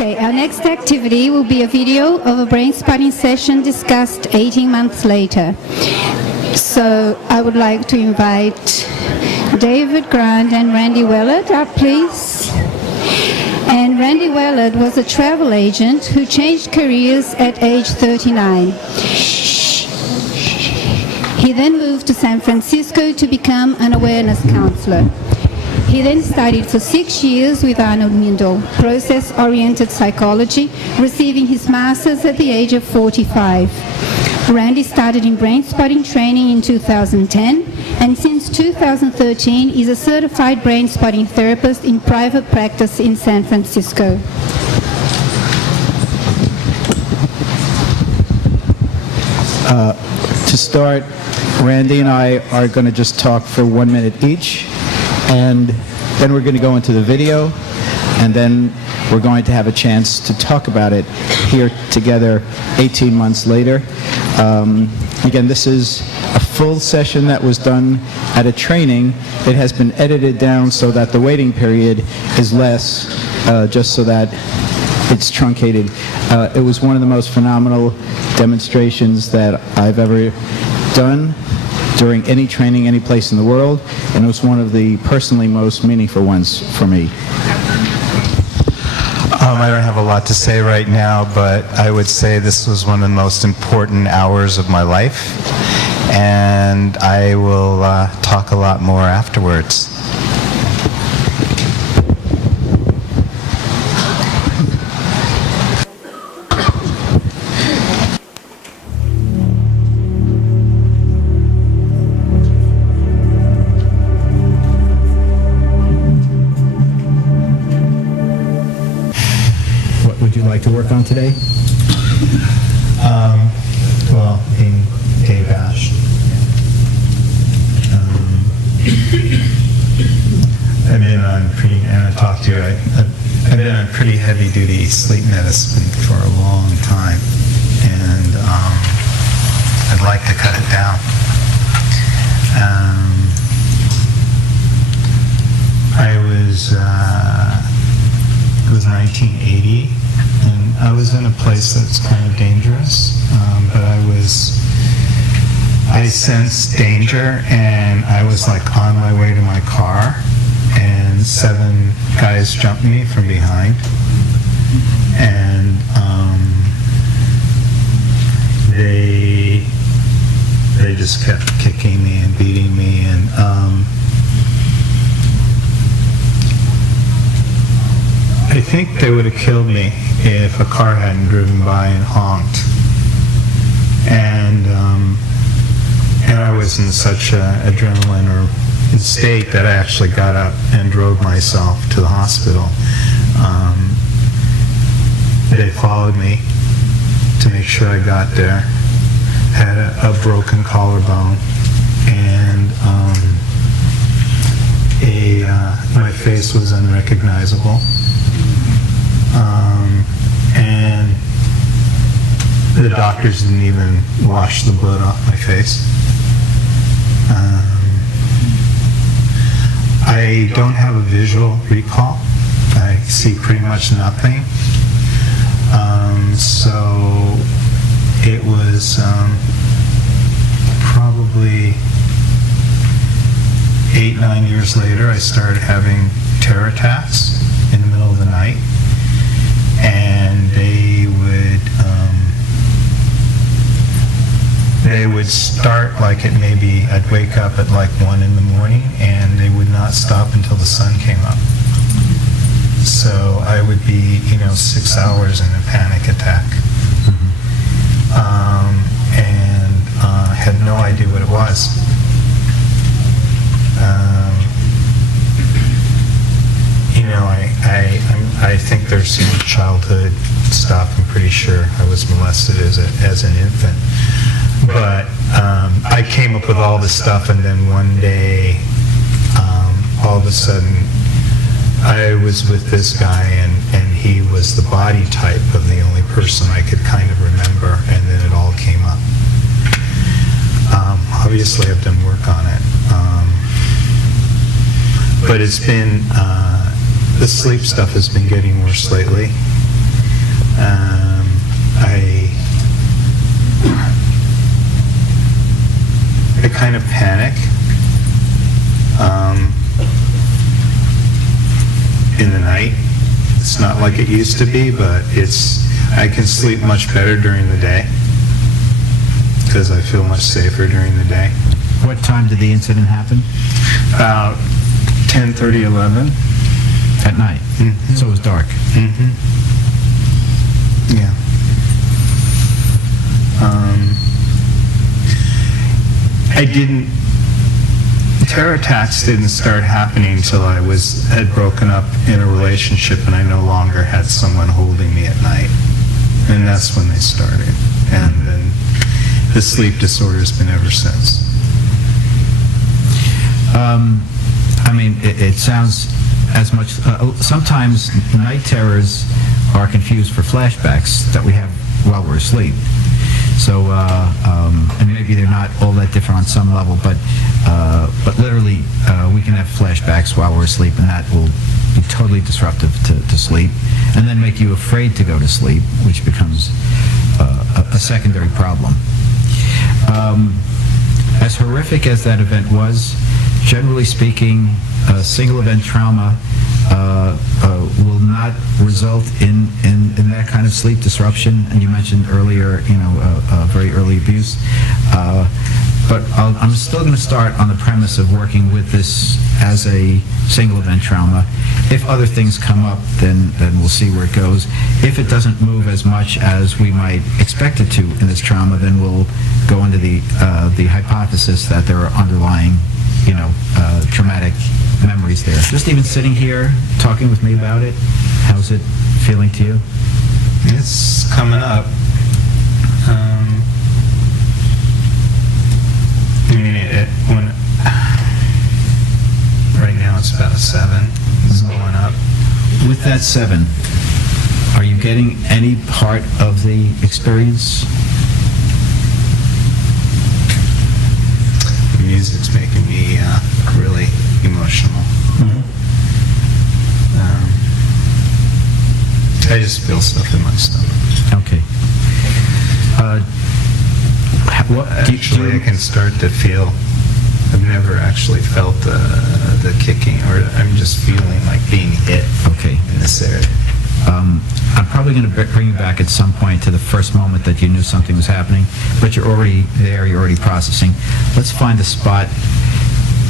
Okay, our next activity will be a video of a brain spotting session discussed 18 months later. So I would like to invite David Grant and Randy Wellard up, please. And Randy Wellard was a travel agent who changed careers at age 39. He then moved to San Francisco to become an awareness counselor. He then studied for 6 years with Arnold Mindell, process-oriented psychology, receiving his master's at the age of 45. Randy started in brain spotting training in 2010, and since 2013 is a certified brain spotting therapist in private practice in San Francisco. To start, Randy and I are going to just talk for 1 minute each, and then we're going to go into the video, and then we're going to have a chance to talk about it here together 18 months later. Again, this is a full session that was done at a training. It has been edited down so that the waiting period is less, just so that it's truncated. It was one of the most phenomenal demonstrations that I've ever done during any training, any place in the world, and it was one of the personally most meaningful ones for me. I don't have a lot to say right now, but I would say this was one of the most important hours of my life, and I will talk a lot more afterwards. Like to work on today? Well, being abashed. I've been on I've been on pretty heavy-duty sleep medicine for a long time, and I'd like to cut it down. It was 1980. And I was in a place that's kind of dangerous, but I sensed danger, and I was like on my way to my car, and 7 guys jumped me from behind, and they just kept kicking me and beating me, and I think they would have killed me if a car hadn't driven by and honked. And I was in such an adrenaline or state that I actually got up and drove myself to the hospital. They followed me to make sure I got there. Had a broken collarbone, and my face was unrecognizable. And the doctors didn't even wash the blood off my face. I don't have a visual recall. I see pretty much nothing. So it was probably 8-9 years later, I started having terror attacks in the middle of the night. And they would start like at maybe, I'd wake up at like 1 in the morning, and they would not stop until the sun came up. So I would be, 6 hours in a panic attack. And had no idea what it was. I think there's some childhood stuff. I'm pretty sure I was molested as an infant. But I came up with all this stuff, and then one day, all of a sudden, I was with this guy, and he was the body type of the only person I could kind of remember, and then it all came up. Obviously, I've done work on it. But it's been, the sleep stuff has been getting worse lately. I kind of panic in the night. It's not like it used to be, but I can sleep much better during the day because I feel much safer during the day. What time did the incident happen? About 10:30, 11. At night? Mm-hmm. So it was dark? Mm-hmm. Yeah. Terror attacks didn't start happening until I had broken up in a relationship and I no longer had someone holding me at night. And that's when they started. And then the sleep disorder's been ever since. I mean, it sounds as much... sometimes night terrors are confused for flashbacks that we have while we're asleep. So, and maybe they're not all that different on some level, but literally we can have flashbacks while we're asleep, and that will be totally disruptive to sleep, and then make you afraid to go to sleep, which becomes a secondary problem. As horrific as that event was, generally speaking, single event trauma will not result in that kind of sleep disruption. And you mentioned earlier, very early abuse. But I'm still going to start on the premise of working with this as a single event trauma. If other things come up, then we'll see where it goes. If it doesn't move as much as we might expect it to in this trauma, then we'll go into the hypothesis that there are underlying, traumatic memories there. Just even sitting here, talking with me about it, how's it feeling to you? It's coming up. Right now it's about a 7. It's going up. With that 7, are you getting any part of the experience? The music's making me really emotional. Mm-hmm. I just feel stuff in my stomach. Okay. Actually, I can start to feel. I've never actually felt the kicking, or I'm just feeling like being hit. Okay. In this area. I'm probably going to bring you back at some point to the first moment that you knew something was happening, but you're already there, you're already processing. Let's find a spot,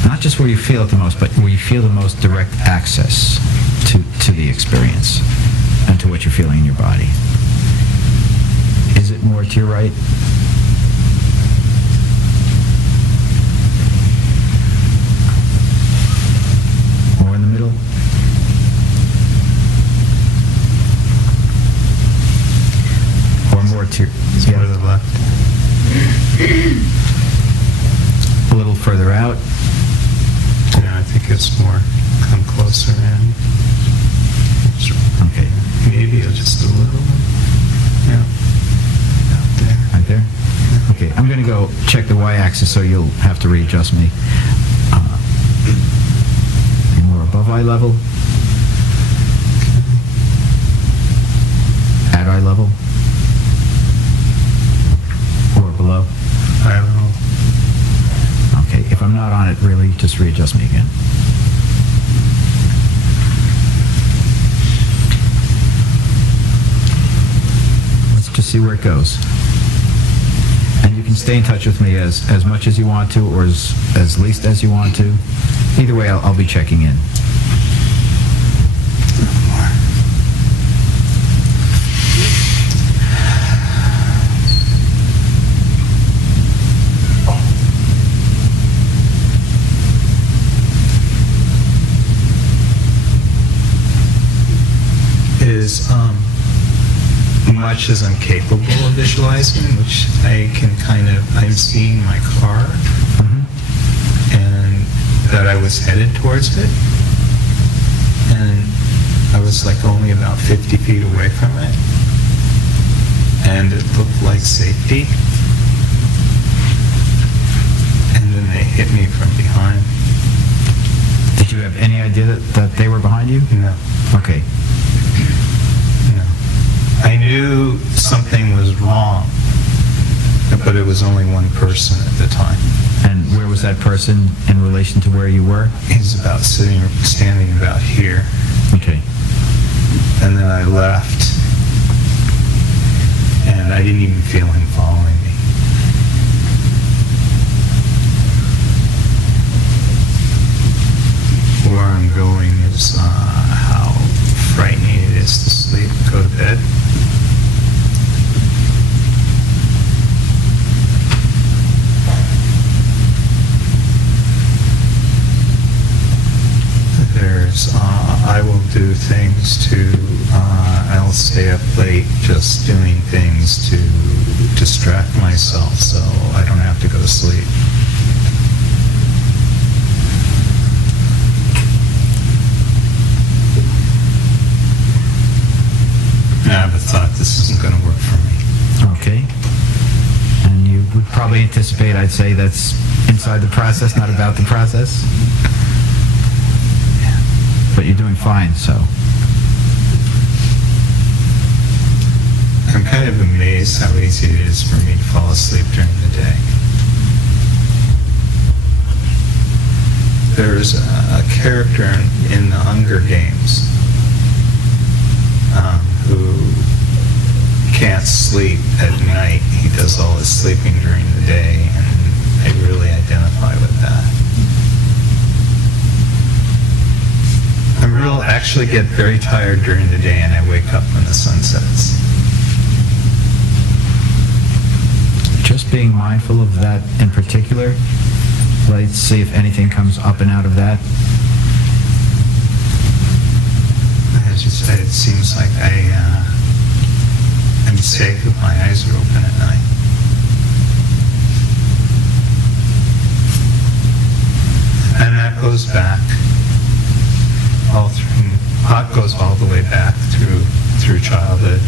not just where you feel it the most, but where you feel the most direct access to the experience and to what you're feeling in your body. Is it more to your right? More in the middle? Or more to More to the left. a little further out? Yeah, I think it's more come closer in. Okay. Maybe just a little. Yeah. Out there. Right there? Okay, I'm going to go check the y-axis so you'll have to readjust me. More above eye level. At eye level. Or below. I don't know. Okay, if I'm not on it, really, just readjust me again. Let's just see where it goes. And you can stay in touch with me as much as you want to, or as least as you want to. Either way, I'll be checking in. Much as I'm capable of visualizing, which I'm seeing my car, and that I was headed towards it, and I was like only about 50 feet away from it, and it looked like safety, and then they hit me from behind. Did you have any idea that they were behind you? No. Okay. No. I knew long. But it was only one person at the time. And where was that person in relation to where you were? He's about standing about here. Okay. And then I left, and I didn't even feel him following me. Where I'm going is how frightening it is to sleep, go to bed. I will do things I'll stay up late just doing things to distract myself so I don't have to go to sleep. I have a thought this isn't going to work for me. Okay. And you would probably anticipate, I'd say, that's inside the process, not about the process? But you're doing fine, so. I'm kind of amazed how easy it is for me to fall asleep during the day. There's a character in the Hunger Games who can't sleep at night. He does all his sleeping during the day, and I really identify with that. Actually get very tired during the day, and I wake up when the sun sets. Just being mindful of that in particular, let's see if anything comes up and out of that. As you said, it seems like I'm safe if my eyes are open at night. And that goes back all through. Hot goes all the way back through childhood.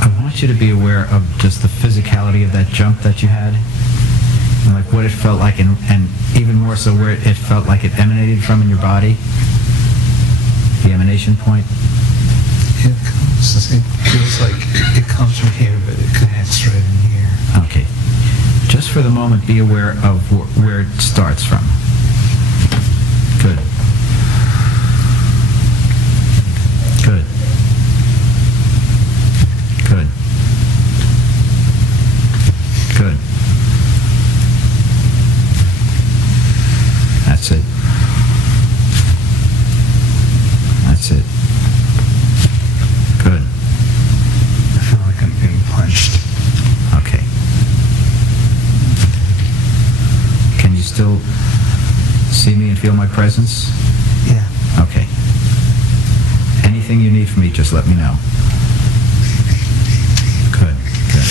I want you to be aware of just the physicality of that jump that you had, and like what it felt like, and even more so where it felt like it emanated from in your body. The emanation point. It feels like it comes from here, but it connects right in here. Okay. Just for the moment, be aware of where it starts from. Good. Good. Good. Good. That's it. That's it. Good. I feel like I'm being punched. Okay. Can you still see me and feel my presence? Yeah. Okay. Anything you need from me, just let me know. Good. Good.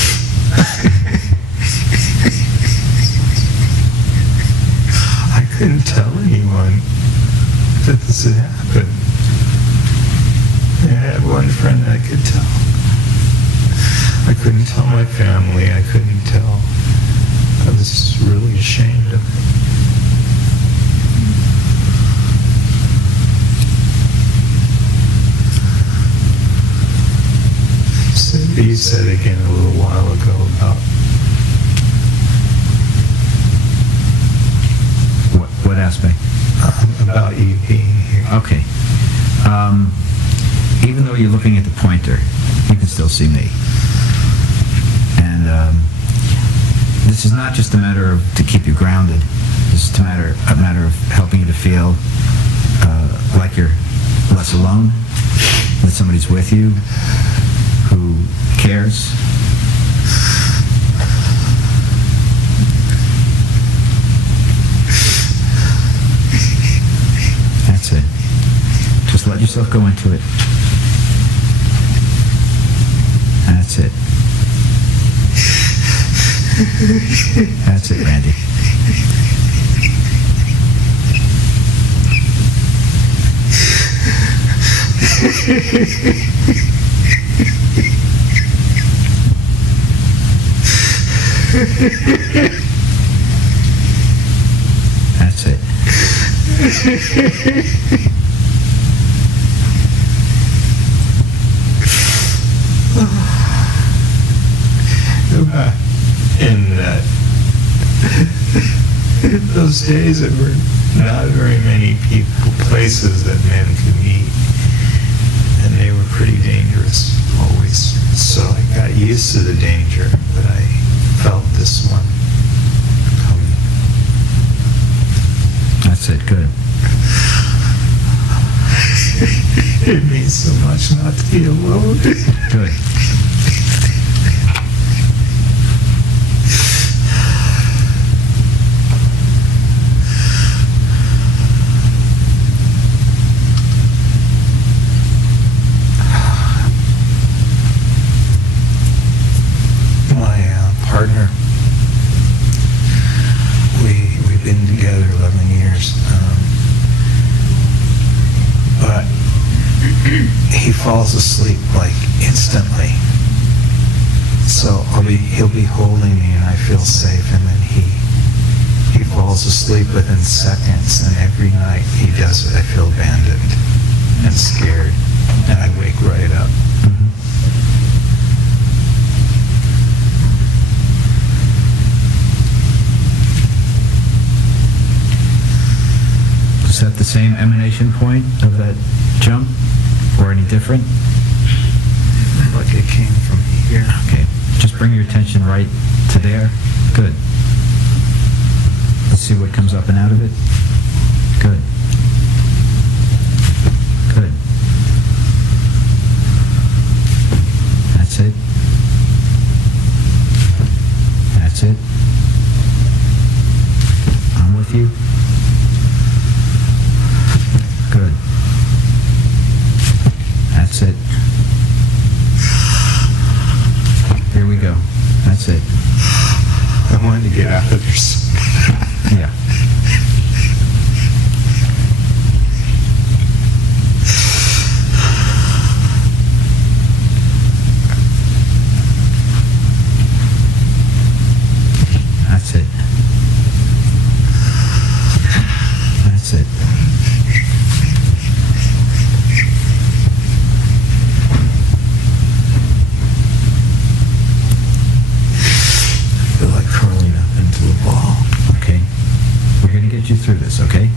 I couldn't tell anyone that this had happened. I had one friend I could tell. I couldn't tell my family. I couldn't tell. I was really ashamed of it. You said again a little while ago about What aspect? About you being here. Okay. Even though you're looking at the pointer, you can still see me. And this is not just a matter of to keep you grounded. This is a matter of helping you to feel like you're less alone, that somebody's with you who cares. That's it. Just let yourself go into it. That's it. That's it, Randy. That's it. In those days, there were not very many places that men could meet, and they were pretty dangerous always. So I got used to the danger, but I felt this one coming. That's it. Good. It means so much not to be alone. Good. Partner. We've been together 11 years, but he falls asleep like instantly. So he'll be holding me, and I feel safe, and then he falls asleep within seconds. And every night he does it, I feel abandoned and scared, and I wake right up. Is that the same emanation point of that jump, or any different? Like it came from here. Okay. Just bring your attention right to there. Good. Let's see what comes up and out of it. Good. Good. That's it. That's it. I'm with you. Good. That's it. Here we go. That's it. I wanted to get out of there. Yeah. That's it. That's it. I feel like curling up into a ball. Okay. We're going to get you through this, okay?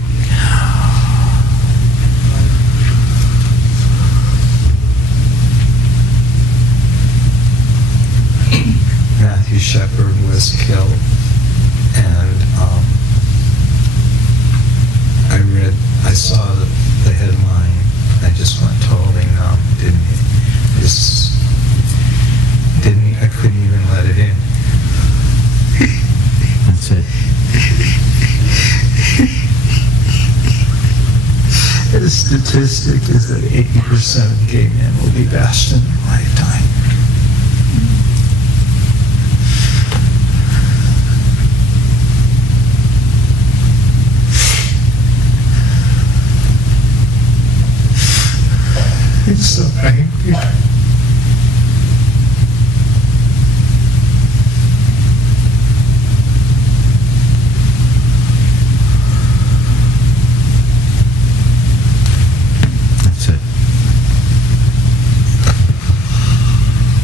Matthew Shepard was killed, and I saw the headline. I just went totally numb. I couldn't even let it in. That's it. The statistic is that 80% of gay men will be bashed in their lifetime. It's so angry. That's it.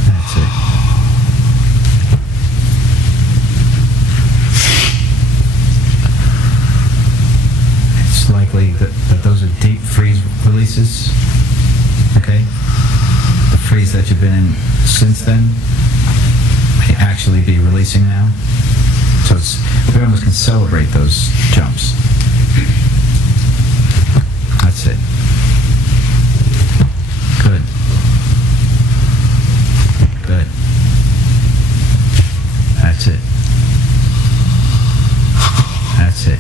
That's it. It's likely that those are deep freeze releases. Okay? The freeze that you've been in since then may actually be releasing now. So we almost can celebrate those jumps. That's it. Good. Good. That's it. That's it.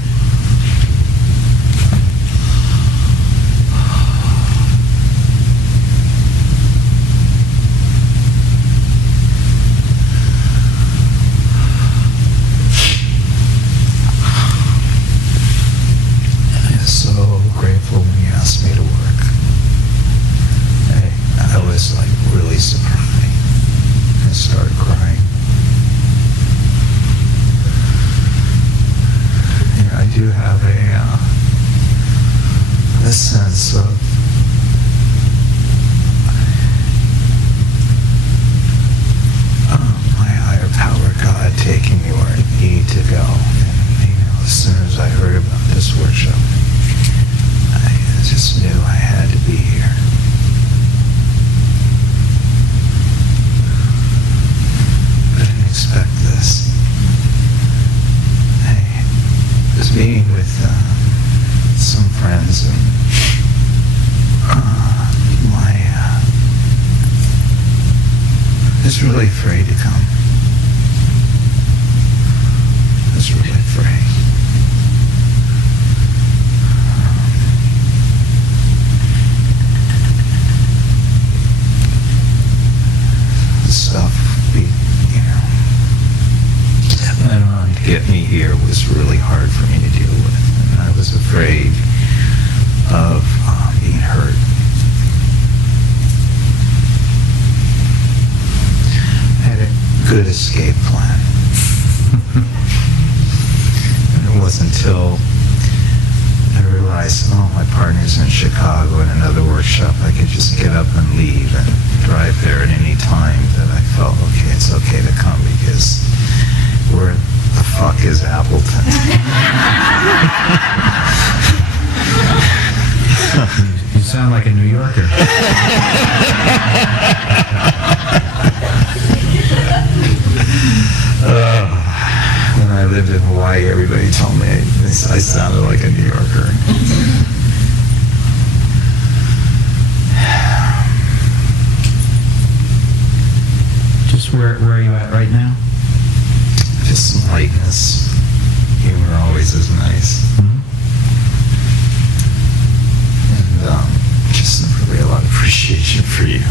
afraid of being hurt. I had a good escape plan. And it wasn't until I realized, oh, my partner's in Chicago in another workshop, I could just get up and leave and drive there at any time, that I felt, okay, it's okay to come, because where the fuck is Appleton? You sound like a New Yorker. When I lived in Hawaii, everybody told me I sounded like a New Yorker. Just where are you at right now? Just some lightness. Humor always is nice. And just really a lot of appreciation for you.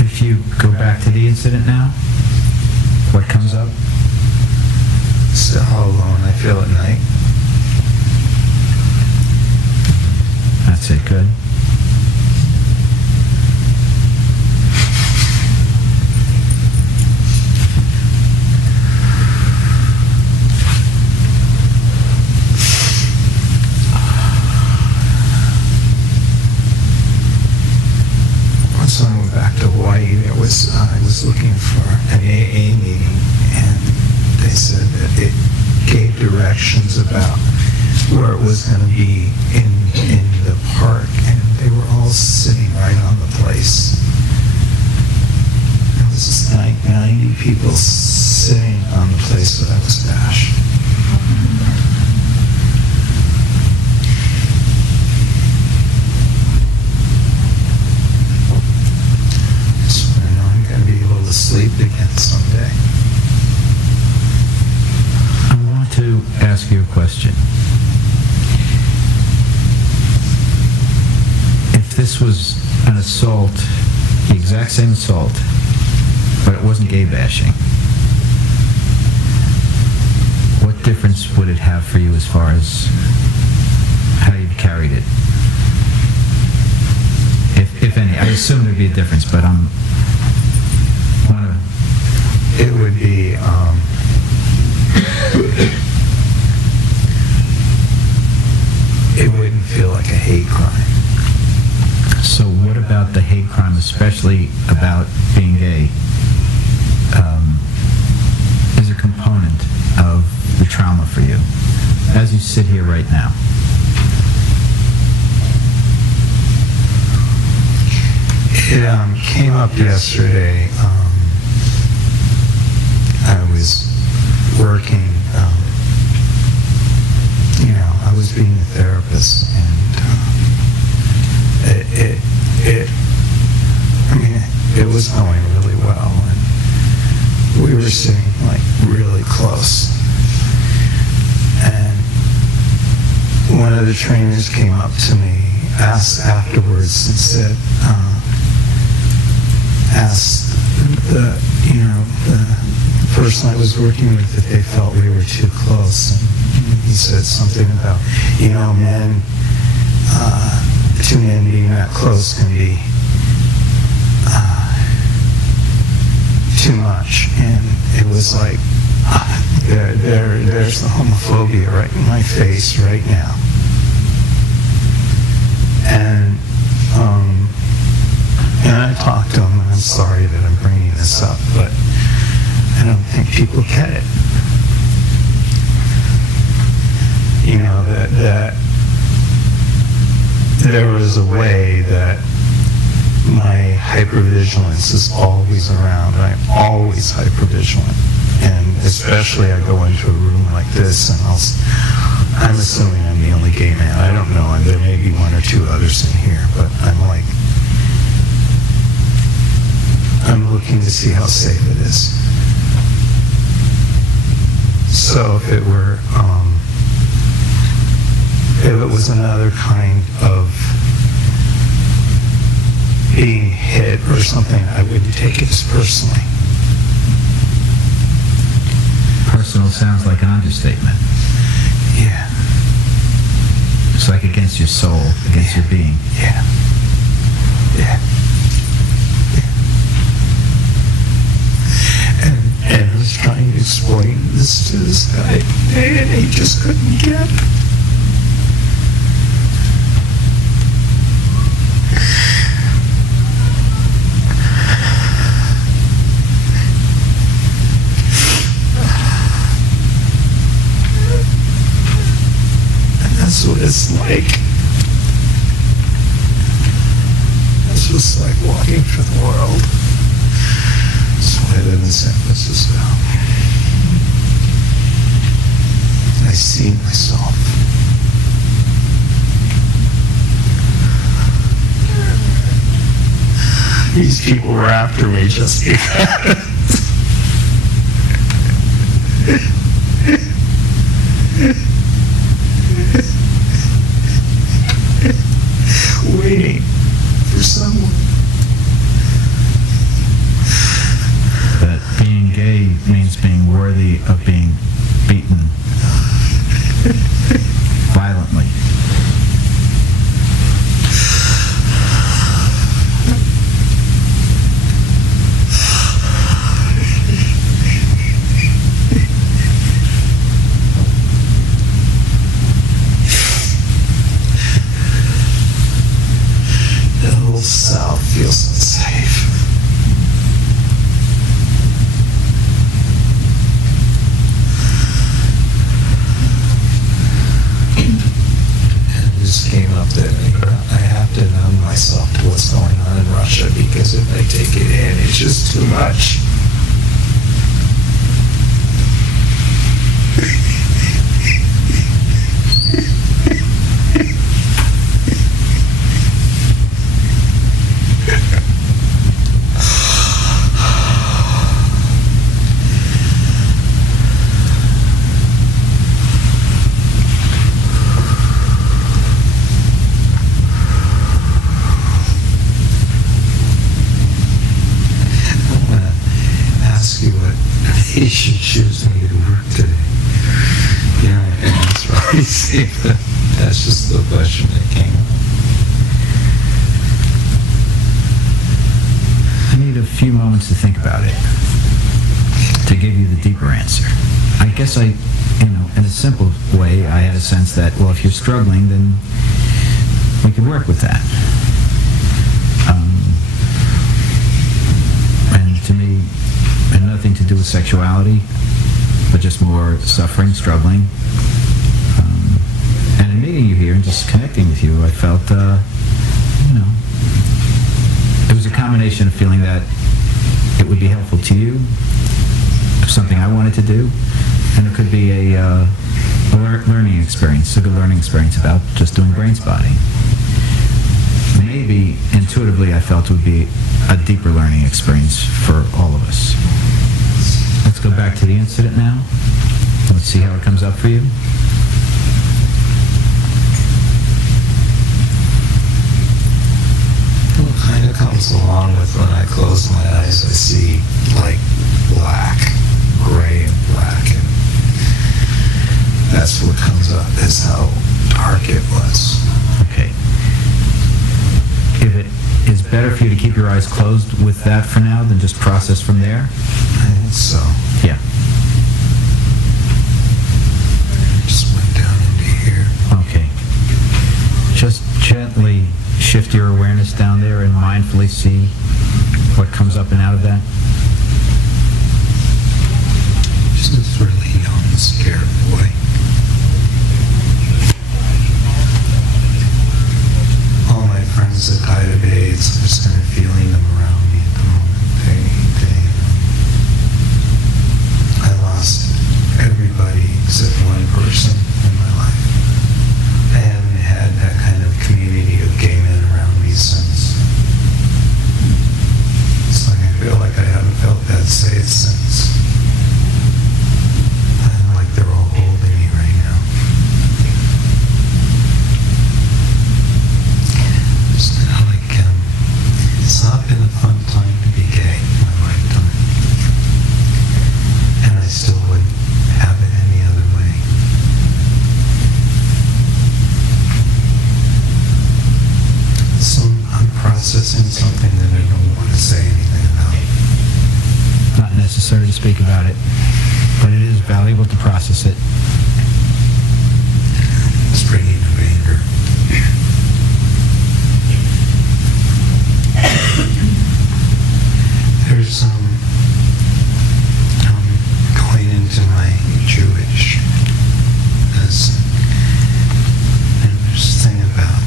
If you go back to the incident now, what comes up? So how alone I feel at night. That's it, good. Once I went back to Hawaii, I was looking for an AA meeting, and they said that it gave directions about where it was going to be in the park, and they were all sitting right on the place. There was just 90 people sitting on the place that I was bashed. So I know I'm going to be able to sleep again someday. I want to ask you a question. If this was an assault, the exact same assault, but it wasn't gay bashing, what difference would it have for you as far as how you've carried it? If any. I assume there'd be a difference, but It would be, it wouldn't feel like a hate crime. So what about the hate crime, especially about being gay, is a component of the trauma for you, as you sit here right now? It came up yesterday. I was working, I was being a therapist, and it was going really well, and we were sitting like really close, and one of the trainers came up to me, asked afterwards, and said, asked the person I was working with if they felt we were too close, and he said something about, men, two men being that close can be too much, and it was like, there's the homophobia right in my face right now. And I talked to him, and I'm sorry that I'm bringing this up, but I don't think people get it. That there was a way that my hypervigilance is always around. I'm always hypervigilant. And especially I go into a room like this, and I'm assuming I'm the only gay man. I don't know, and there may be one or two others in here, but I'm looking to see how safe it is. So if it was another kind of being hit or something, I wouldn't take it as personally. Personal sounds like an understatement. Yeah. It's like against your soul, against your being. Yeah. Yeah. And I was trying to explain this to this guy, and he just couldn't get it. And that's what it's like. It's just like walking through the world. That's why I live in San Francisco. I see myself. These people were after me just waiting for someone. That being gay means being worthy of being beaten violently. The whole South feels unsafe. Just came up that I have to numb myself to what's going on in Russia, because if I take it in, it's just too much. He should choose me to work today. Yeah, that's right. See, that's just the question that came up. I need a few moments to think about it, to give you the deeper answer. I guess in a simple way, I had a sense that, well, if you're struggling, then we could work with that. And to me, had nothing to do with sexuality, but just more suffering, struggling. And in meeting you here and just connecting with you, I felt, it was a combination of feeling that it would be helpful to you, something I wanted to do, and it could be a learning experience, a good learning experience about just doing brain spotting. Maybe intuitively I felt it would be a deeper learning experience for all of us. Let's go back to the incident now. Let's see how it comes up for you. Well, it kind of comes along with when I close my eyes, I see like black, gray and black, and that's what comes up, is how dark it was. Okay. If it is better for you to keep your eyes closed with that for now than just process from there? I think so. Yeah. Just went down into here. Okay. Just gently shift your awareness down there and mindfully see what comes up and out of that. Just this really young, scared boy. All my friends that died of AIDS, I'm just kind of feeling them around me at the moment. I lost everybody except one person in my life. I haven't had that kind of community of gay men around me since. It's like I feel like I haven't felt that safe since. I feel like they're all holding me right now. Just kind of like, it's not been necessary to speak about it, but it is valuable to process it. Springing of anger. There's going into my Jewish medicine, and there's this thing about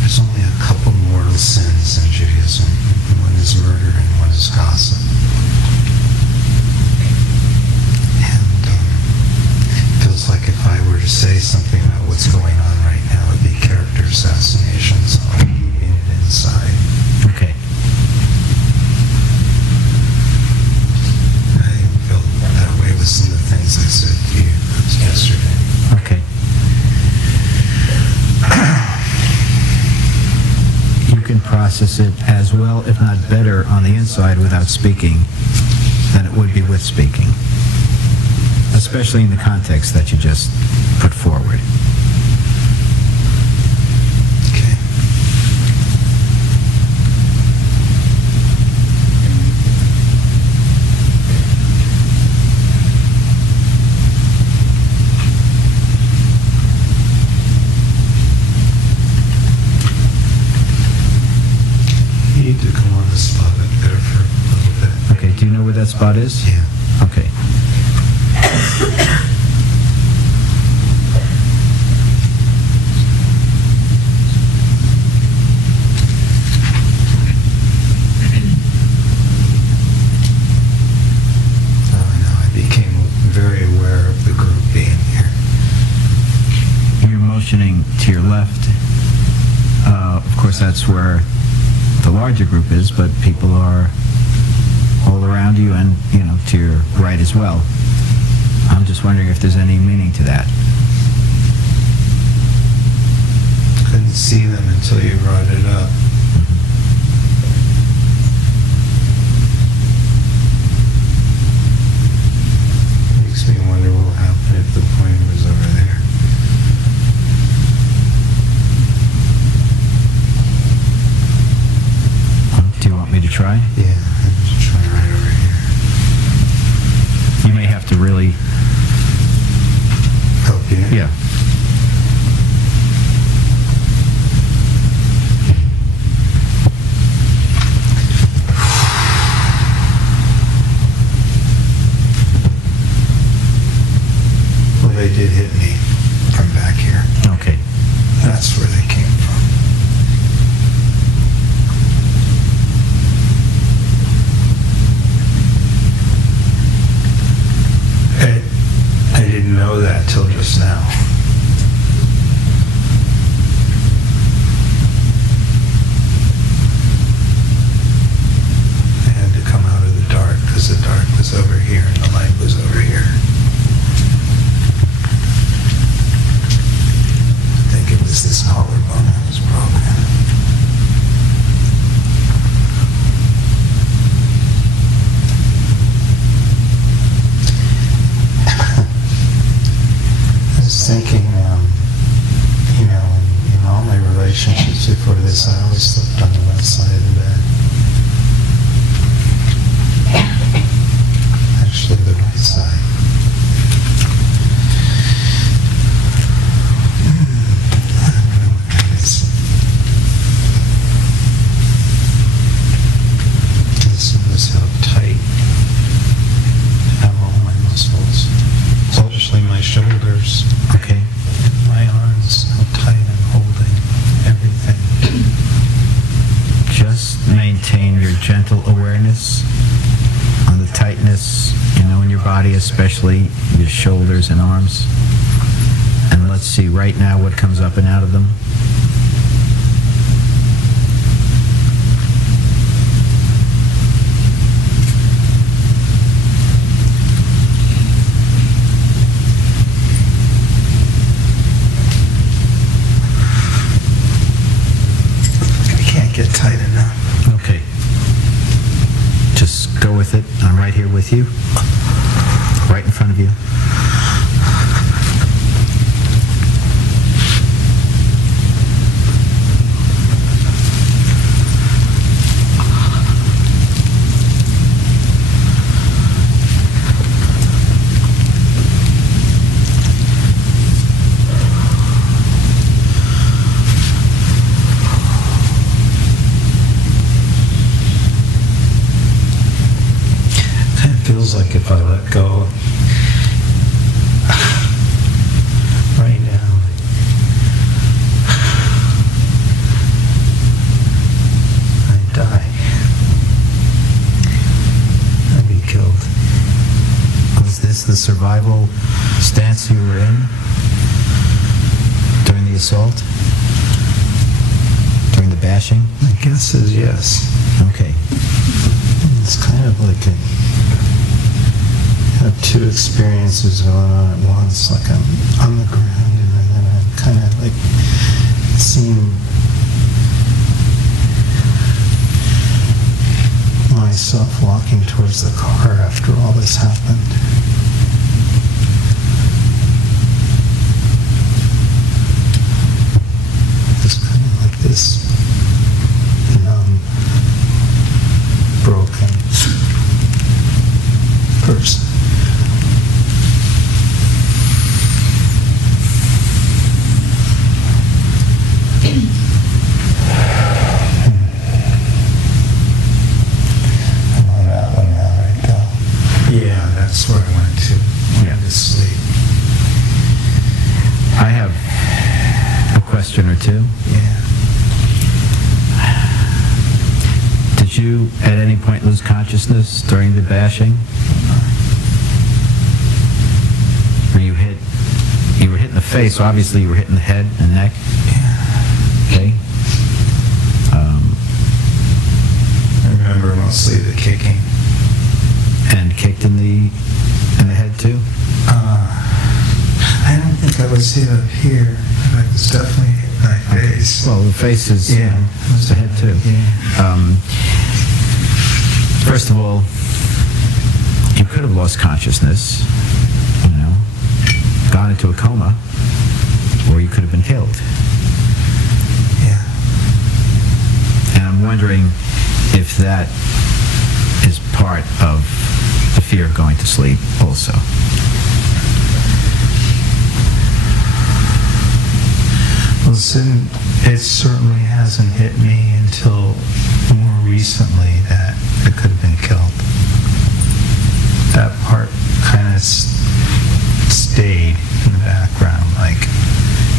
there's only a couple mortal sins in Judaism. One is murder and one is gossip. And it feels like if I were to say something about what's going on right now, it would be character assassination, so I'm keeping it inside. Okay. I felt that way with some of the things I said to you yesterday. Okay. You can process it as well, if not better, on the inside without speaking than it would be with speaking, especially in the context that you just put forward. Okay. You need to come on the spot up there for a little bit. Okay, do you know where that spot is? Yeah. Okay. I became very aware of the group being here. You're motioning to your left. Of course, that's where the larger group is, but people are all around you and, to your right as well. I'm just wondering if there's any meaning to that. Couldn't see them until you brought it up. Makes me wonder what will happen if the pointer was over there. Do you want me to try? Yeah, I'm just trying right over here. You may have to really... Help you? Yeah. Well, they did hit me from back here. Okay. That's where they came from. I didn't know that till just now. I had to come out of the dark because the dark was over here and the light was over here. I think it was this collarbone that was broken. I was thinking, in all my relationships before this, I always slept on the left side of the bed. Actually, the right side. I don't know what that is. This was how tight I have all my muscles, especially my shoulders. Okay. And my arms, how tight I'm holding everything. Just maintain your gentle awareness on the tightness, in your body, especially your shoulders and arms. And let's see right now what comes up and out of them. I can't get tight enough. Okay. Just go with it. I'm right here with you. Right in front of you. I let go right now, I'd die. I'd be killed. Was this the survival stance you were in during the assault? During the bashing? My guess is yes. Okay. It's kind of like I have two experiences going on at once. Like I'm on the ground and then I'm kind of like seeing myself walking towards the car after all this happened. It's kind of like this numb, broken person. I'm on that one now, right, Bill? Yeah, that's where I went to. Went to sleep. I have a question or two. Yeah. Did you at any point lose consciousness during the bashing? Or you were hit in the face, so obviously you were hit in the head and neck? Okay. I remember mostly the kicking. And kicked in the head too? I don't think I was hit up here. I was definitely hit in my face. Well, the face is it's the head too. Yeah. First of all, you could have lost consciousness, gone into a coma, or you could have been killed. Yeah. And I'm wondering if that is part of the fear of going to sleep also. Well, it certainly hasn't hit me until more recently that I could have been killed. That part kind of stayed in the background. Like,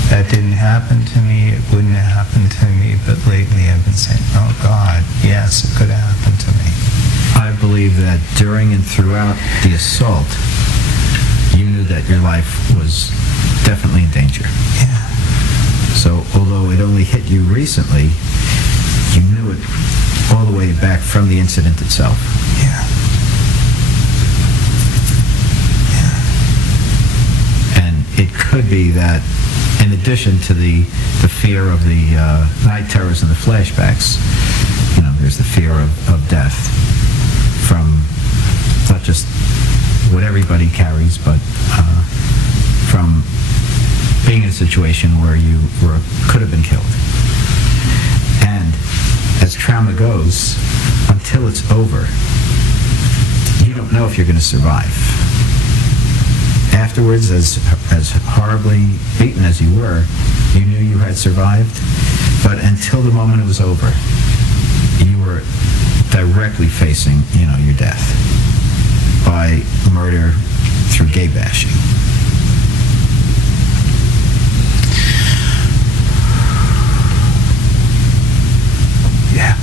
that didn't happen to me, it wouldn't have happened to me, but lately I've been saying, oh God, yes, it could have happened to me. I believe that during and throughout the assault, you knew that your life was definitely in danger. Yeah. So although it only hit you recently, you knew it all the way back from the incident itself. Yeah. And it could be that in addition to the fear of the night terrors and the flashbacks, there's the fear of death from not just what everybody carries, but from being in a situation where you could have been killed. And as trauma goes, until it's over, you don't know if you're going to survive. Afterwards, as horribly beaten as you were, you knew you had survived, but until the moment it was over, you were directly facing, your death by murder through gay bashing. Yeah.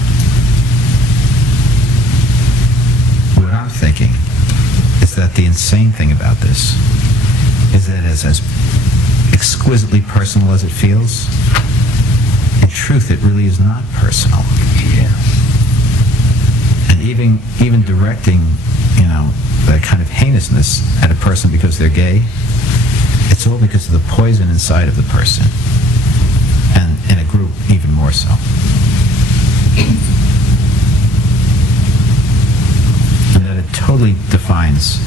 What I'm thinking is that the insane thing about this is that as exquisitely personal as it feels, in truth it really is not personal. Yeah. And even directing, that kind of heinousness at a person because they're gay, it's all because of the poison inside of the person. And in a group, even more so. And that it totally defines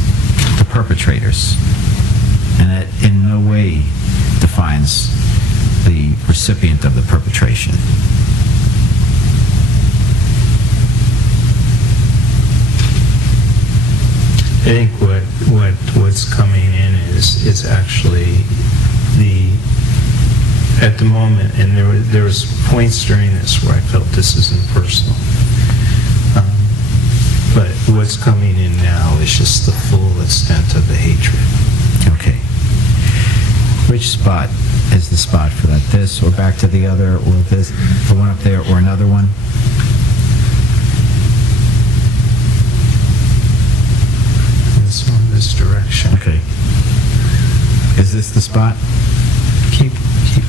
the perpetrators. And that in no way defines the recipient of the perpetration. I think what's coming in is actually at the moment, and there was points during this where I felt this isn't personal, But what's coming in now is just the full extent of the hatred. Okay. Which spot is the spot for that? This, or back to the other, or this, the one up there, or another one? This one, this direction. Okay. Is this the spot? Keep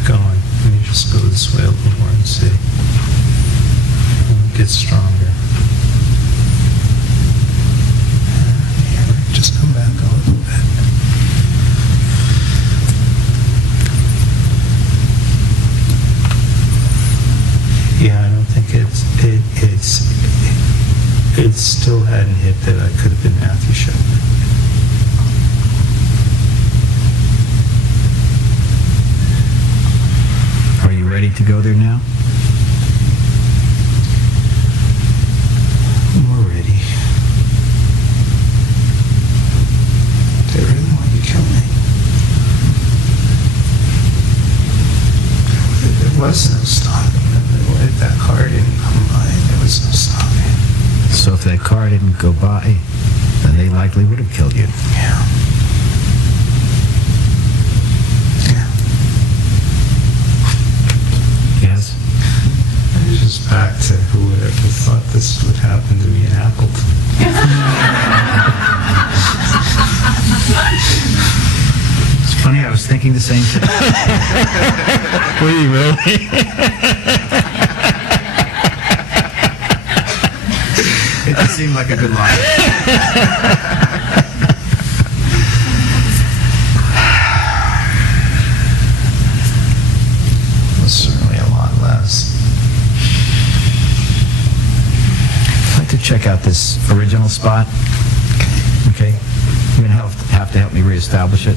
going. Let me just go this way a little more and see. It gets stronger. Just come back a little bit. Yeah, I don't think it still hadn't hit that I could have been Matthew Shepard. Are you ready to go there now? We're ready. They really want you to kill me. There was no stopping them. If that car didn't come by, there was no stopping. So if that car didn't go by, then they likely would have killed you. Yeah. Yeah. Yes? It's just back to who would ever thought this would happen to me in Appleton. It's funny, I was thinking the same thing. Were you really? It just seemed like a good line. Well, certainly a lot less. I'd like to check out this original spot. Okay? You're going to have to help me reestablish it.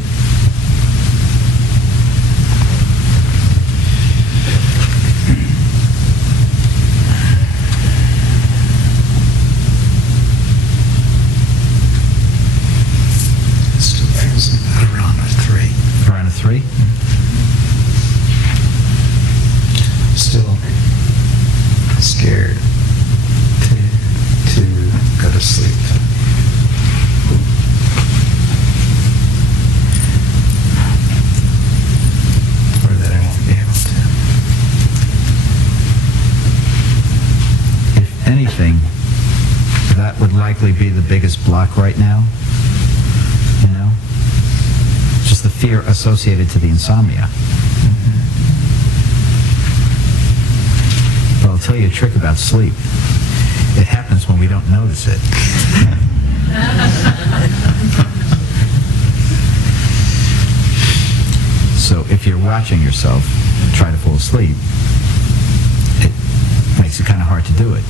Around a 3. Around a 3? Still scared to go to sleep. Or that I won't be able to. If anything, that would likely be the biggest block right now. You know? Just the fear associated to the insomnia. But I'll tell you a trick about sleep. It happens when we don't notice it. So if you're watching yourself try to fall asleep, it makes it kind of hard to do it.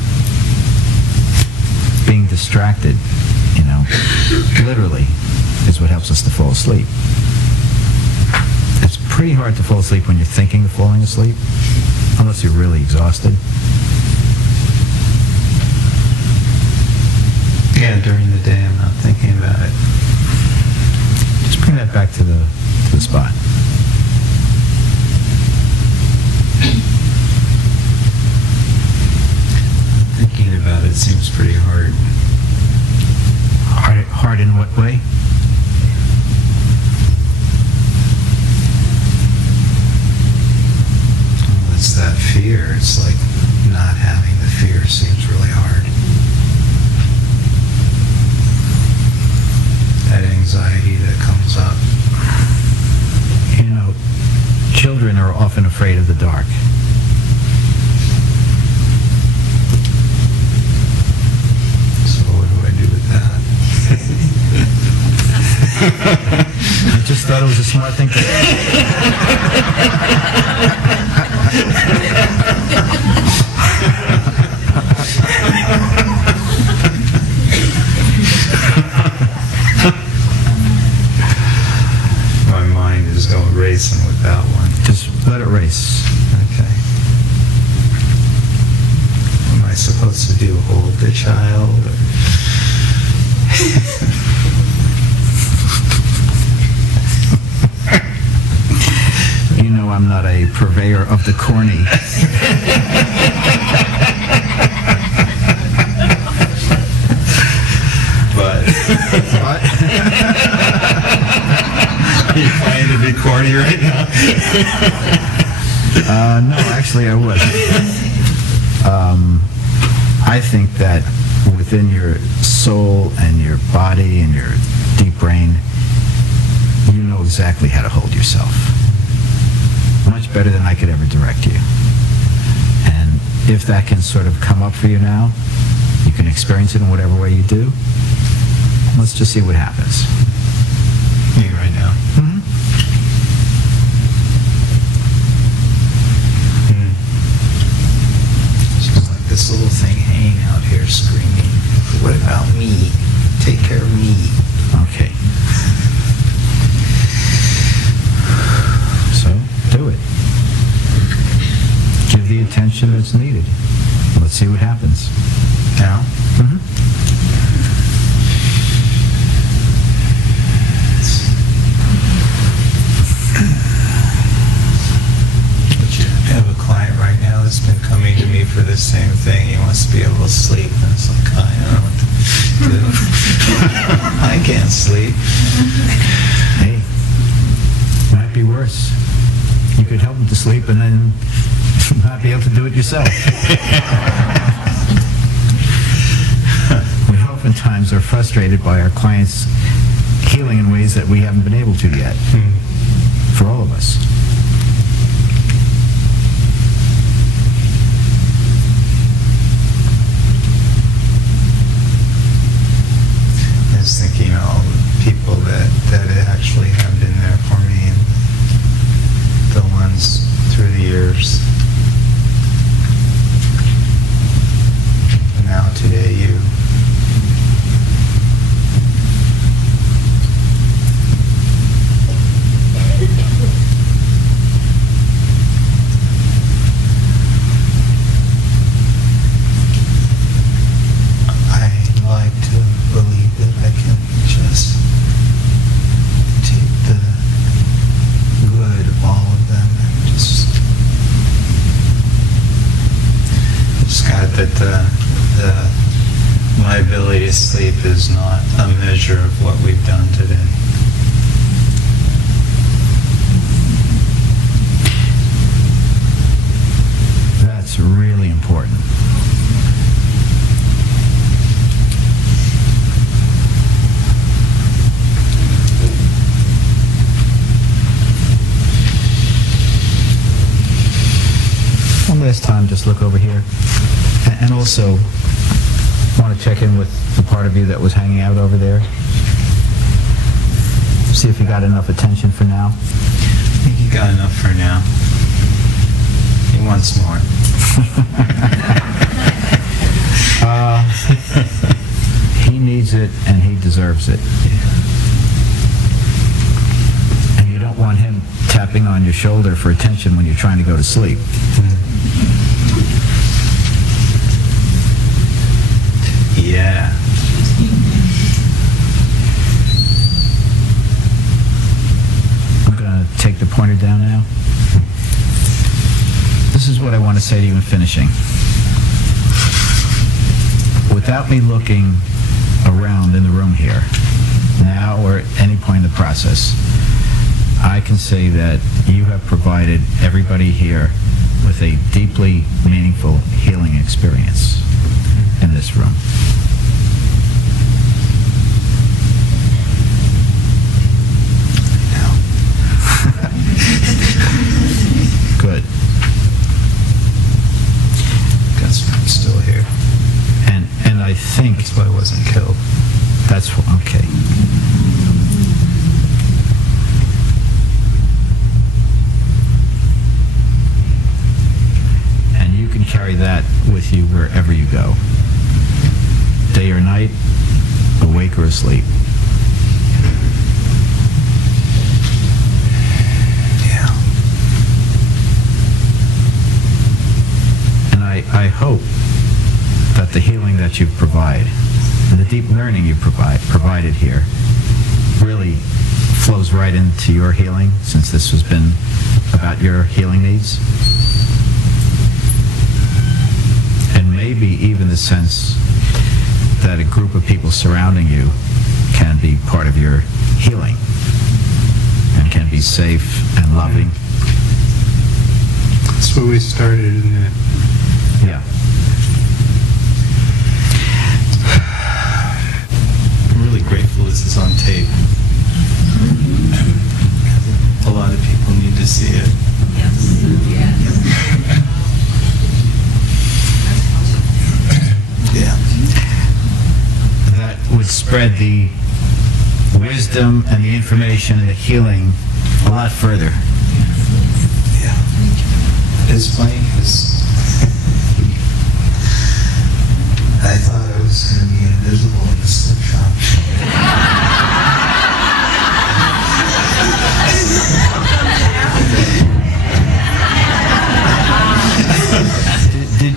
Being distracted, you know, literally, is what helps us to fall asleep. It's pretty hard to fall asleep when you're thinking of falling asleep, unless you're really exhausted. Yeah, during the day I'm not thinking about it. Just bring that back to the spot. Thinking about it seems pretty hard. Hard in what way? Well, it's that fear. It's like not having the fear seems really hard. That anxiety that comes up. You know, children are often afraid of the dark. So what do I do with that? I just thought it was a smart thing to do. My mind is going racing with that one. Just let it race. Okay. What am I supposed to do? Hold the child? You know I'm not a purveyor of the corny. No, actually I wasn't. I think that within your soul and your body and your deep brain, you know exactly how to hold yourself. Much better than I could ever direct you. And if that can sort of come up for you now, you can experience it in whatever way you do. Let's just see what happens. Me right now. Mm-hmm. She's like this little thing hanging out here screaming, "What about me? Take care of me." Okay. So, do it. Give the attention that's needed. Let's see what happens. Now? Mm-hmm. I have a client right now that's been coming to me for this same thing. He wants to be able to sleep, and it's like, I don't know what to do. I can't sleep. Hey, might be worse. You could help him to sleep and then not be able to do it yourself. We oftentimes are frustrated by our clients healing in ways that we haven't been able to yet. For all of us. I was thinking all the people that actually have been there for me, and the ones through the years. And now today you. I like to believe that I can just take the good of all of them and just got that my ability to sleep is not a measure of what we've done today. That's really important. One last time, just look over here. And also, want to check in with the part of you that was hanging out over there. See if you got enough attention for now. I think he got enough for now. He wants more. He needs it and he deserves it. And you don't want him tapping on your shoulder for attention when you're trying to go to sleep. Yeah. I'm going to take the pointer down now. This is what I want to say to you in finishing. Without me looking around in the room here, now or at any point in the process, I can say that you have provided everybody here with a deeply meaningful healing experience in this room. Good. Guess I'm still here. And I think That's why I wasn't killed. that's okay. And you can carry that with you wherever you go. Day or night, awake or asleep. Yeah. And I hope that the healing that you provide and the deep learning you provided here really flows right into your healing, since this has been about your healing needs. And maybe even the sense that a group of people surrounding you can be part of your healing and can be safe and loving That's where we started, isn't it? Yeah. I'm really grateful this is on tape. A lot of people need to see it. Yeah. That would spread the wisdom and the information and the healing a lot further. Yeah. It's funny because I thought I was going to be invisible in the slip shop.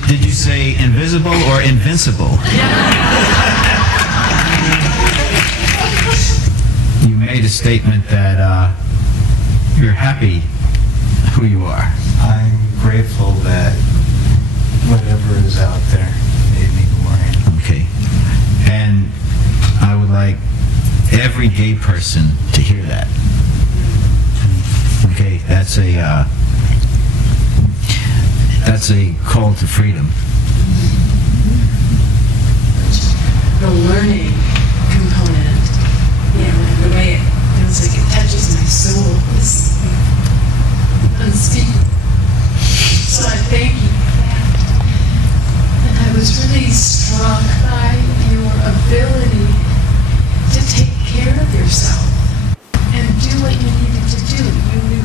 Did you say invisible or invincible? You made a statement that you're happy who you are. I'm grateful that whatever is out there made me who I am. Okay. And I would like every gay person to hear that. Okay, that's a call to freedom. The learning component, the way it feels like it touches my soul is unspeakable. So I thank you for that. And I was really struck by your ability to take care of yourself and do what you needed to do. You knew.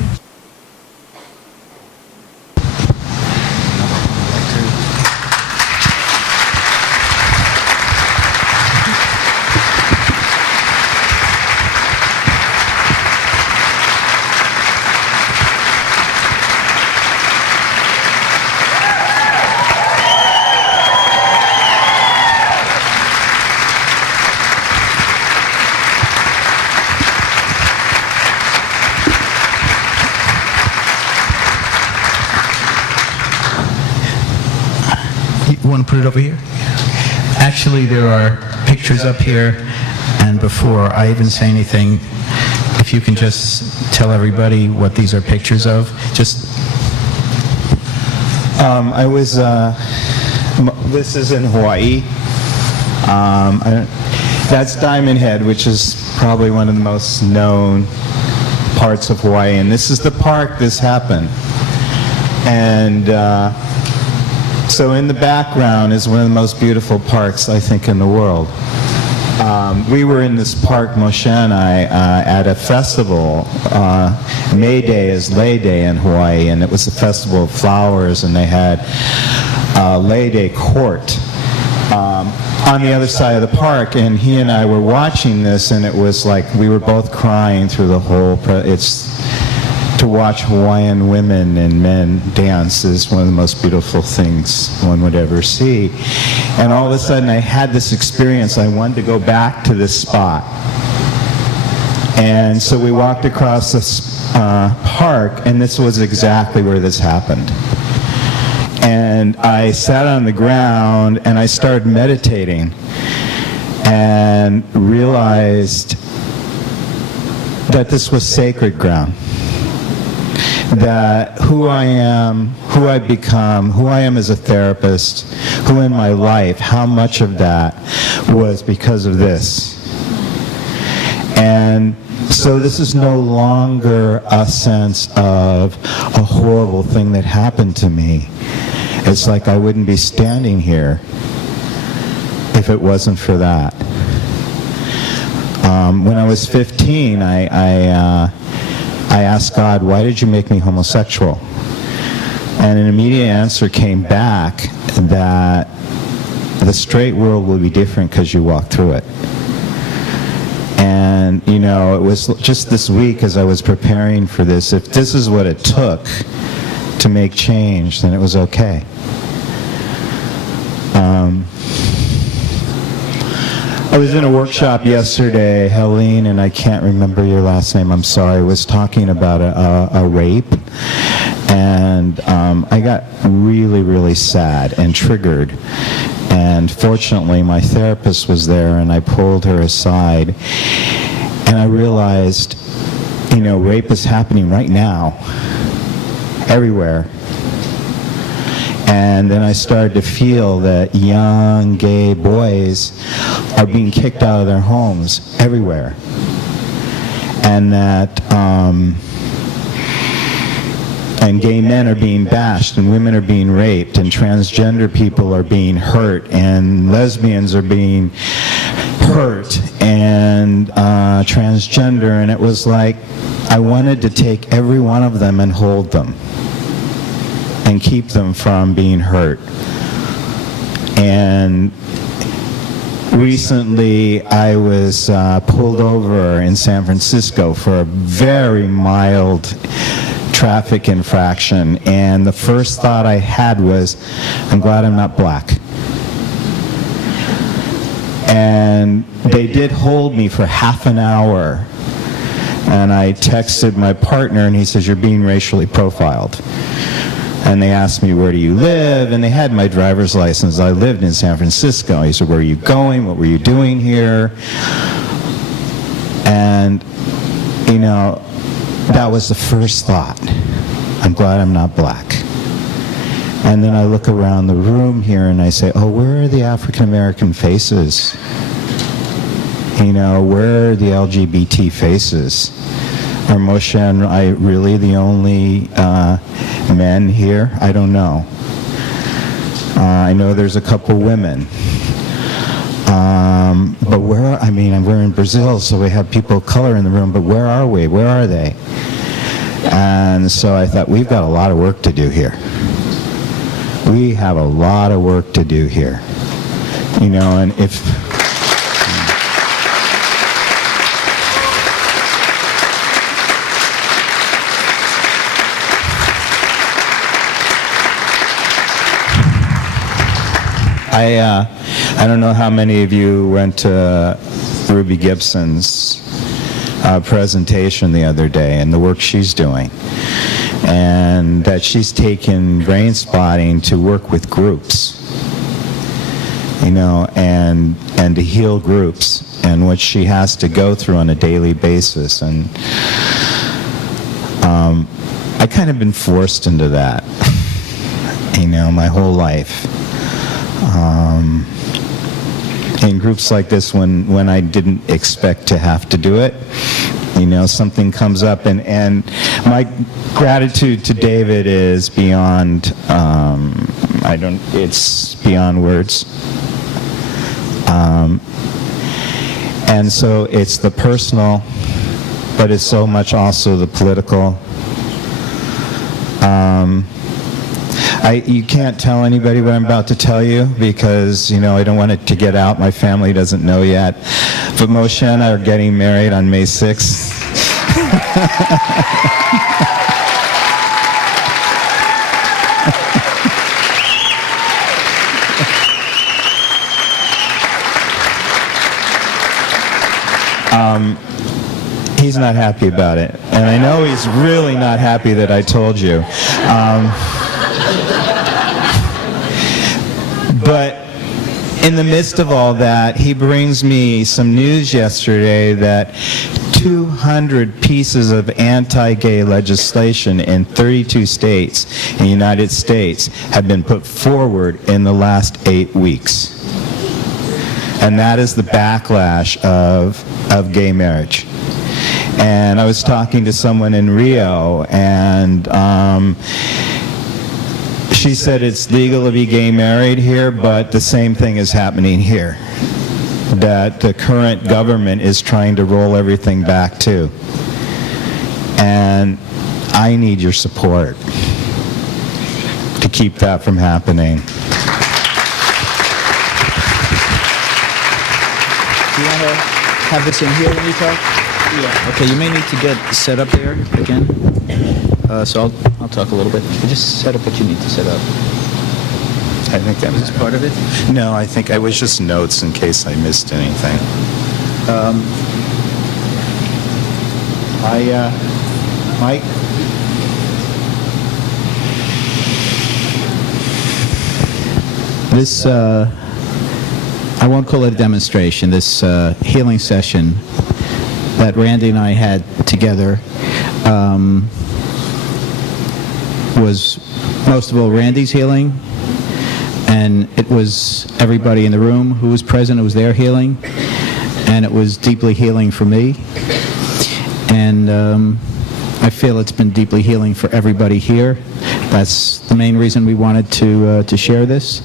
You want to put it over here? Actually, there are pictures up here, and before I even say anything, if you can just tell everybody what these are pictures of, just... I was, this is in Hawaii. That's Diamond Head, which is probably one of the most known parts of Hawaii. And this is the park this happened. And so in the background is one of the most beautiful parks, I think, in the world. We were in this park, Moshe and I, at a festival. May Day is Lay Day in Hawaii, and it was a festival of flowers, and they had Lay Day court on the other side of the park, and he and I were watching this, and it was like we were both crying through the whole... To watch Hawaiian women and men dance is one of the most beautiful things one would ever see. And all of a sudden I had this experience. I wanted to go back to this spot. And so we walked across this park, and this was exactly where this happened. And I sat on the ground and I started meditating and realized that this was sacred ground. That who I am, who I've become, who I am as a therapist, who in my life, how much of that was because of this. And so this is no longer a sense of a horrible thing that happened to me. It's like I wouldn't be standing here if it wasn't for that. When I was 15, I asked God, why did you make me homosexual? And an immediate answer came back that the straight world will be different because you walk through it. And, you know, it was just this week as I was preparing for this, if this is what it took to make change, then it was okay. I was in a workshop yesterday, Helene, and I can't remember your last name, I'm sorry, was talking about a rape, and I got really, really sad and triggered. And fortunately, my therapist was there, and I pulled her aside, and I realized, you know, rape is happening right now, everywhere. And then I started to feel that young gay boys are being kicked out of their homes everywhere. And that and gay men are being bashed, and women are being raped, and transgender people are being hurt, and lesbians are being hurt, and transgender, and it was like I wanted to take every one of them and hold them and keep them from being hurt. And recently I was pulled over in San Francisco for a very mild traffic infraction, and the first thought I had was, I'm glad I'm not black. And they did hold me for half an hour, and I texted my partner, and he says, you're being racially profiled. And they asked me, where do you live? And they had my driver's license. I lived in San Francisco. He said, where are you going? What were you doing here? And, you know, that was the first thought. I'm glad I'm not black. And then I look around the room here and I say, oh, where are the African American faces? You know, where are the LGBT faces? Are Moshe and I really the only men here? I don't know. I know there's a couple women. But where, I mean, we're in Brazil, so we have people of color in the room, but where are we? Where are they? And so I thought, we've got a lot of work to do here. We have a lot of work to do here. You know, and if... I don't know how many of you went to Ruby Gibson's presentation the other day and the work she's doing, and that she's taken brain spotting to work with groups, you know, and to heal groups, and what she has to go through on a daily basis. And I kind of been forced into that, you know, my whole life. In groups like this, when I didn't expect to have to do it, you know, something comes up, and my gratitude to David is beyond, it's beyond words. And so it's the personal, but it's so much also the political. You can't tell anybody what I'm about to tell you because, you know, I don't want it to get out. My family doesn't know yet. But Moshe and I are getting married on May 6th. He's not happy about it. And I know he's really not happy that I told you. But in the midst of all that, he brings me some news yesterday that 200 pieces of anti-gay legislation in 32 states in the United States have been put forward in the last 8 weeks. And that is the backlash of gay marriage. And I was talking to someone in Rio, and she said it's legal to be gay married here, but the same thing is happening here. That the current government is trying to roll everything back too. And I need your support to keep that from happening. Do you want to have this in here when you talk? Yeah. Okay, you may need to get set up there again. So I'll talk a little bit. You just set up what you need to set up. I think that Is this part of it? No, I think it was just notes in case I missed anything. Mike? This, I won't call it a demonstration, this healing session that Randy and I had together was most of all, Randy's healing, and it was everybody in the room who was present, who was there healing, and it was deeply healing for me. And I feel it's been deeply healing for everybody here. That's the main reason we wanted to share this.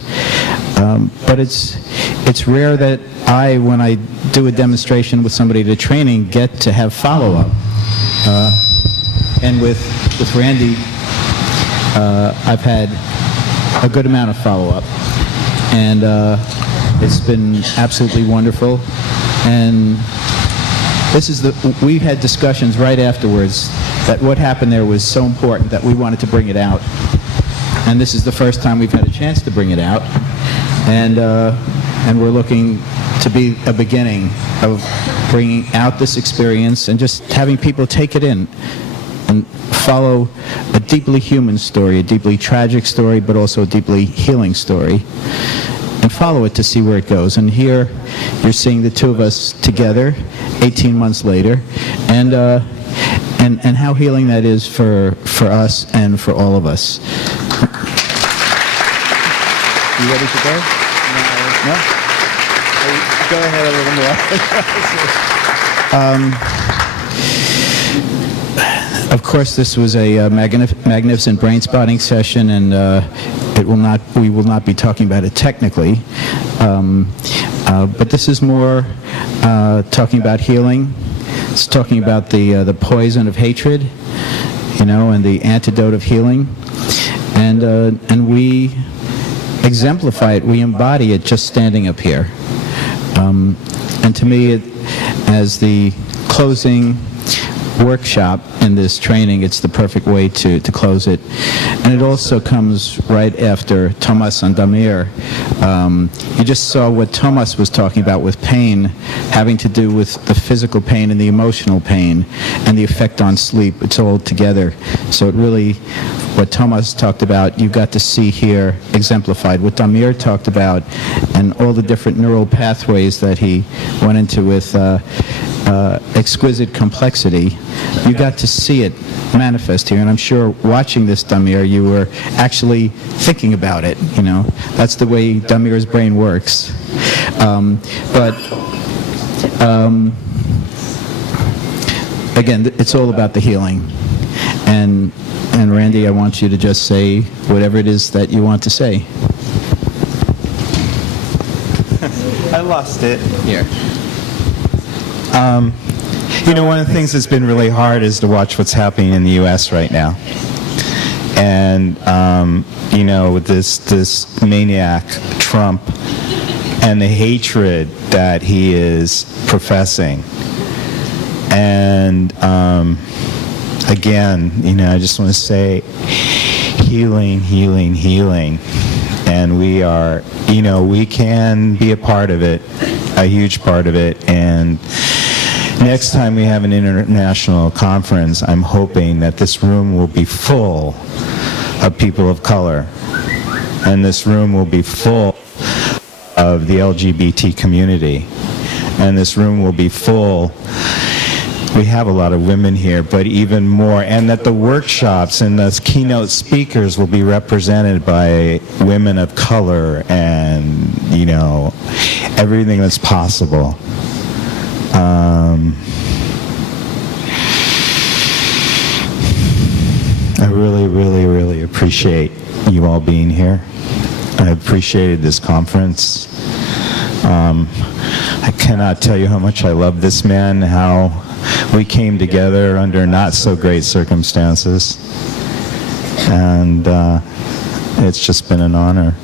But it's rare that when I do a demonstration with somebody at a training, get to have follow-up. And with Randy, I've had a good amount of follow-up, and it's been absolutely wonderful. And we had discussions right afterwards that what happened there was so important that we wanted to bring it out. And this is the first time we've had a chance to bring it out. And we're looking to be a beginning of bringing out this experience and just having people take it in and follow a deeply human story, a deeply tragic story, but also a deeply healing story, and follow it to see where it goes. And here you're seeing the two of us together 18 months later, and how healing that is for us and for all of us. You ready to go? No? Go ahead a little more. Of course, this was a magnificent brain spotting session, and we will not be talking about it technically. But this is more talking about healing. It's talking about the poison of hatred, and the antidote of healing, and we exemplify it, we embody it just standing up here. And to me, as the closing workshop in this training, it's the perfect way to close it. And it also comes right after Thomas and Damir. You just saw what Thomas was talking about with pain, having to do with the physical pain and the emotional pain and the effect on sleep. It's all together. So it really, what Thomas talked about, you got to see here exemplified. What Damir talked about and all the different neural pathways that he went into with exquisite complexity, you got to see it manifest here. And I'm sure watching this, Damir, you were actually thinking about it. That's the way Damir's brain works. Again, it's all about the healing. And Randy, I want you to just say whatever it is that you want to say. I lost it. Here. One of the things that's been really hard is to watch what's happening in the U.S. right now. And, with this maniac, Trump, and the hatred that he is professing. And, again, I just want to say healing, healing, healing. And we are, we can be a part of it, a huge part of it. And next time we have an international conference, I'm hoping that this room will be full of people of color. And this room will be full of the LGBT community. And this room will be full, we have a lot of women here, but even more. And that the workshops and the keynote speakers will be represented by women of color and, everything that's possible. I really, really, really appreciate you all being here. I appreciated this conference. I cannot tell you how much I love this man, how we came together under not so great circumstances. And it's just been an honor.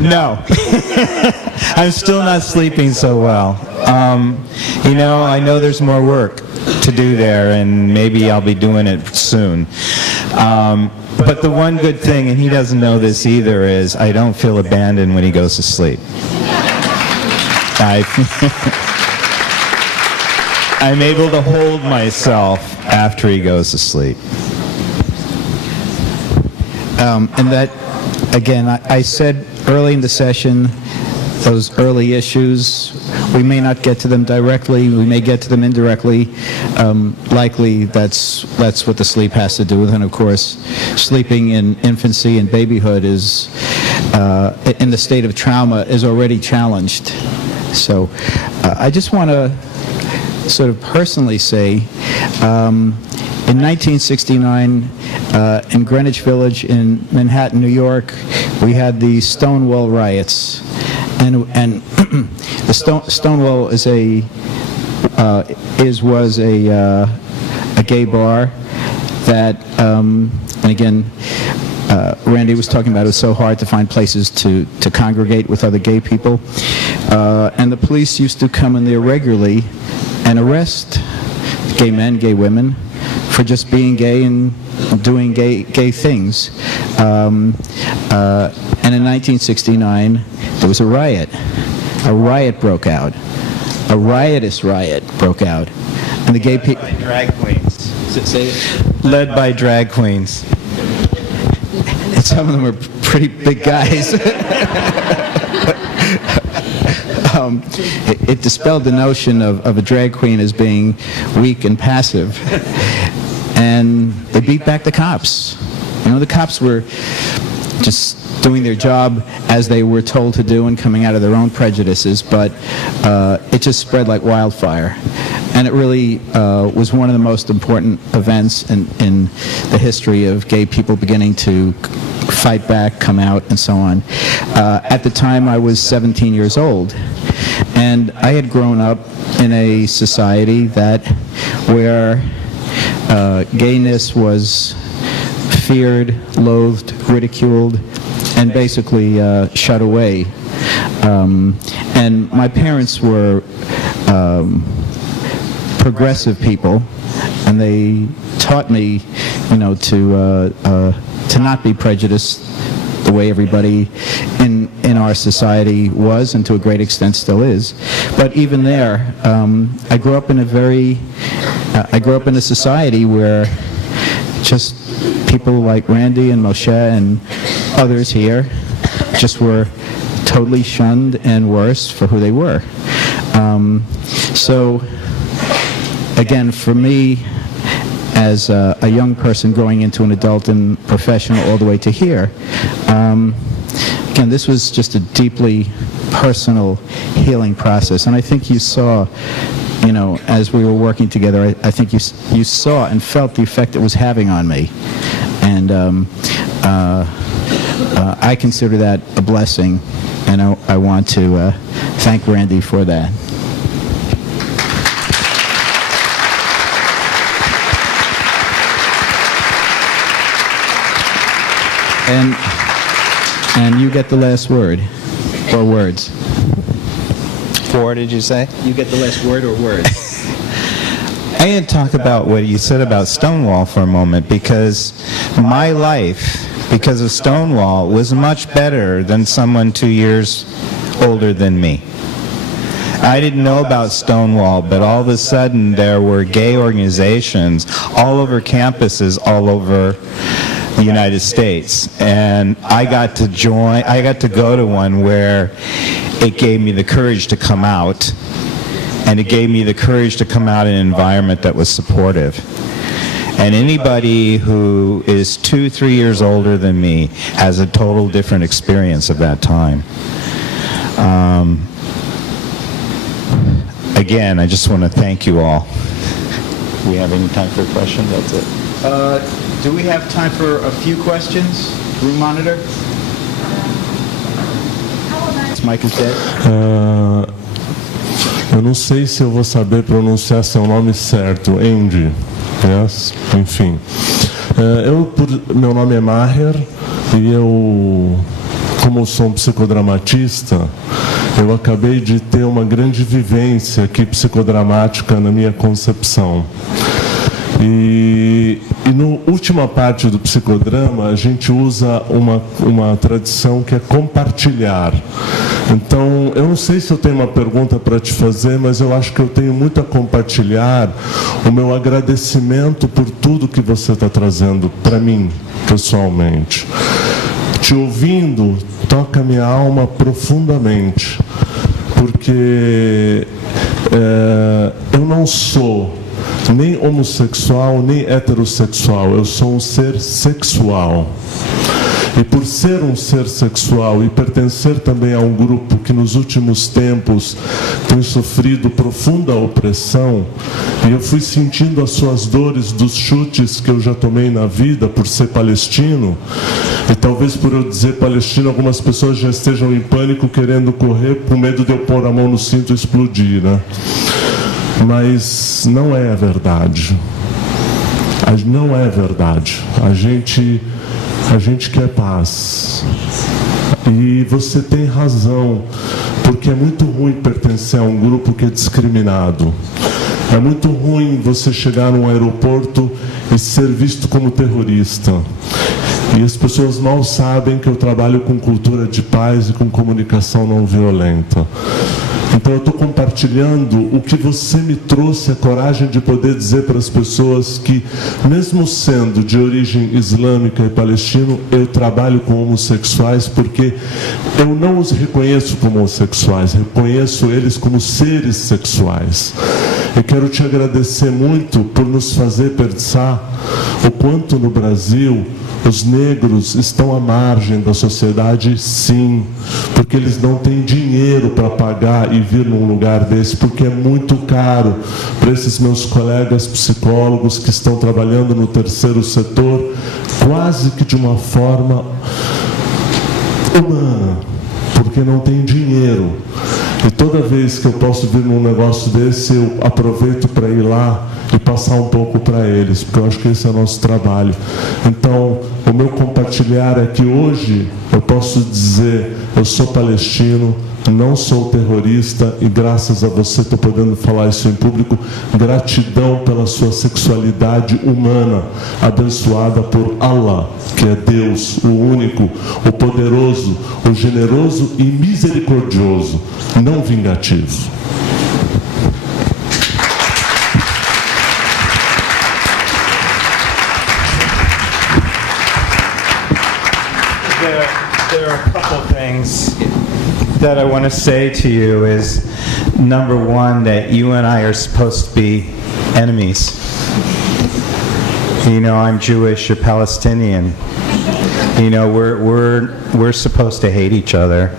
No. I'm still not sleeping so well. I know there's more work to do there, and maybe I'll be doing it soon. But the one good thing, and he doesn't know this either, is I don't feel abandoned when he goes to sleep. I'm able to hold myself after he goes to sleep. And that, again, I said early in the session those early issues. We may not get to them directly. We may get to them indirectly. Likely, that's what the sleep has to do with. And of course, sleeping in infancy and babyhood is, in the state of trauma, is already challenged. So, I just want to sort of personally say, in 1969, in Greenwich Village in Manhattan, New York, we had the Stonewall riots, and the Stonewall was a gay bar that, and again, Randy was talking about it was so hard to find places to congregate with other gay people, and the police used to come in there regularly and arrest gay men, gay women, for just being gay and doing gay things. And in 1969, there was a riot. A riot broke out. A riotous riot broke out. And the gay people... Drag queens. Say it. Led by drag queens. And some of them were pretty big guys. It dispelled the notion of a drag queen as being weak and passive. And they beat back the cops. You know, the cops were just doing their job as they were told to do and coming out of their own prejudices, but it just spread like wildfire. And it really was one of the most important events in the history of gay people beginning to fight back, come out, and so on. At the time, I was 17 years old, and I had grown up in a society where gayness was feared, loathed, ridiculed, and basically shut away. And my parents were progressive people, and they taught me, you know, to not be prejudiced the way everybody in our society was, and to a great extent still is. But even there, I grew up in a society where just people like Randy and Moshe and others here just were totally shunned and worse for who they were. So again, for me, as a young person growing into an adult and professional all the way to here, again, this was just a deeply personal healing process. And I think you saw, you know, as we were working together, I think you saw and felt the effect it was having on me. And I consider that a blessing, and I want to thank Randy for that. And you get the last word, or words. 4, did you say? You get the last word or words. I didn't talk about what you said about Stonewall for a moment, because my life, because of Stonewall, was much better than someone 2 years older than me. I didn't know about Stonewall, but all of a sudden there were gay organizations all over campuses all over the United States, and I got to go to one where it gave me the courage to come out, and it gave me the courage to come out in an environment that was supportive. And anybody who is 2-3 years older than me has a total different experience of that time. Again, I just want to thank you all. Do we have any time for a question? That's it. Do we have time for a few questions? Room monitor? This mic is dead. Eu não sei se eu vou saber pronunciar seu nome certo, Andy. Yes? Enfim. Meu nome é Maher e como eu sou um psicodramatista, eu acabei de ter uma grande vivência aqui psicodramática na minha concepção. E na última parte do psicodrama, a gente usa uma tradição que é compartilhar. Então, eu não sei se eu tenho uma pergunta para te fazer, mas eu acho que eu tenho muito a compartilhar o meu agradecimento por tudo que você está trazendo para mim, pessoalmente. Te ouvindo, toca minha alma profundamente. porque eu não sou nem homossexual, nem heterossexual, eu sou um ser sexual. E por ser um ser sexual e pertencer também a um grupo que nos últimos tempos tem sofrido profunda opressão, e eu fui sentindo as suas dores dos chutes que eu já tomei na vida por ser palestino, e talvez por eu dizer palestino algumas pessoas já estejam em pânico querendo correr com medo de eu pôr a mão no cinto e explodir, né? Mas não é a verdade. Não é verdade. A gente quer paz. E você tem razão, porque é muito ruim pertencer a um grupo que é discriminado. É muito ruim você chegar num aeroporto e ser visto como terrorista. E as pessoas mal sabem que eu trabalho com cultura de paz e com comunicação não violenta. Então eu estou compartilhando o que você me trouxe a coragem de poder dizer para as pessoas que, mesmo sendo de origem islâmica e palestino, eu trabalho com homossexuais porque eu não os reconheço como homossexuais, reconheço eles como seres sexuais. Eu quero te agradecer muito por nos fazer pensar o quanto no Brasil os negros estão à margem da sociedade, sim, porque eles não têm dinheiro para pagar e vir num lugar desse, porque é muito caro para esses meus colegas psicólogos que estão trabalhando no terceiro setor, quase que de uma forma humana, porque não tem dinheiro. E toda vez que eu posso vir num negócio desse, eu aproveito para ir lá e passar um pouco para eles, porque eu acho que esse é o nosso trabalho. Então, o meu compartilhar é que hoje eu posso dizer, eu sou palestino, não sou terrorista, e graças a você estou podendo falar isso em público. Gratidão pela sua sexualidade humana, abençoada por Allah, que é Deus, o único, o poderoso, o generoso e misericordioso, não vingativo. There are a couple things that I want to say to you. Is number one, that you and I are supposed to be enemies. You know, I'm Jewish, you're Palestinian. You know, we're supposed to hate each other.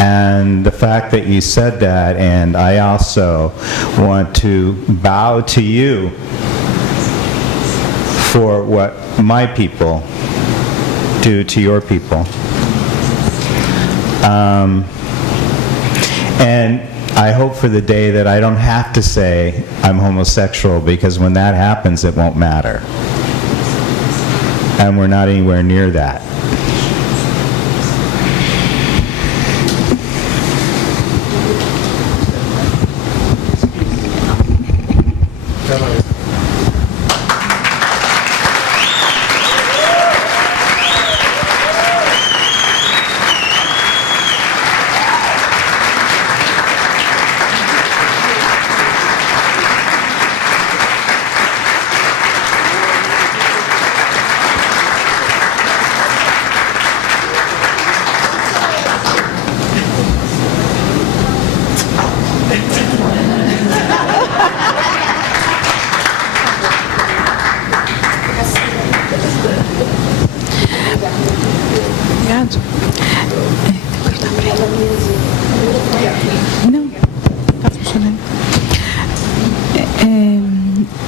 And the fact that you said that, and I also want to bow to you for what my people do to your people. And I hope for the day that I don't have to say I'm homosexual, because when that happens, it won't matter. And we're not anywhere near that.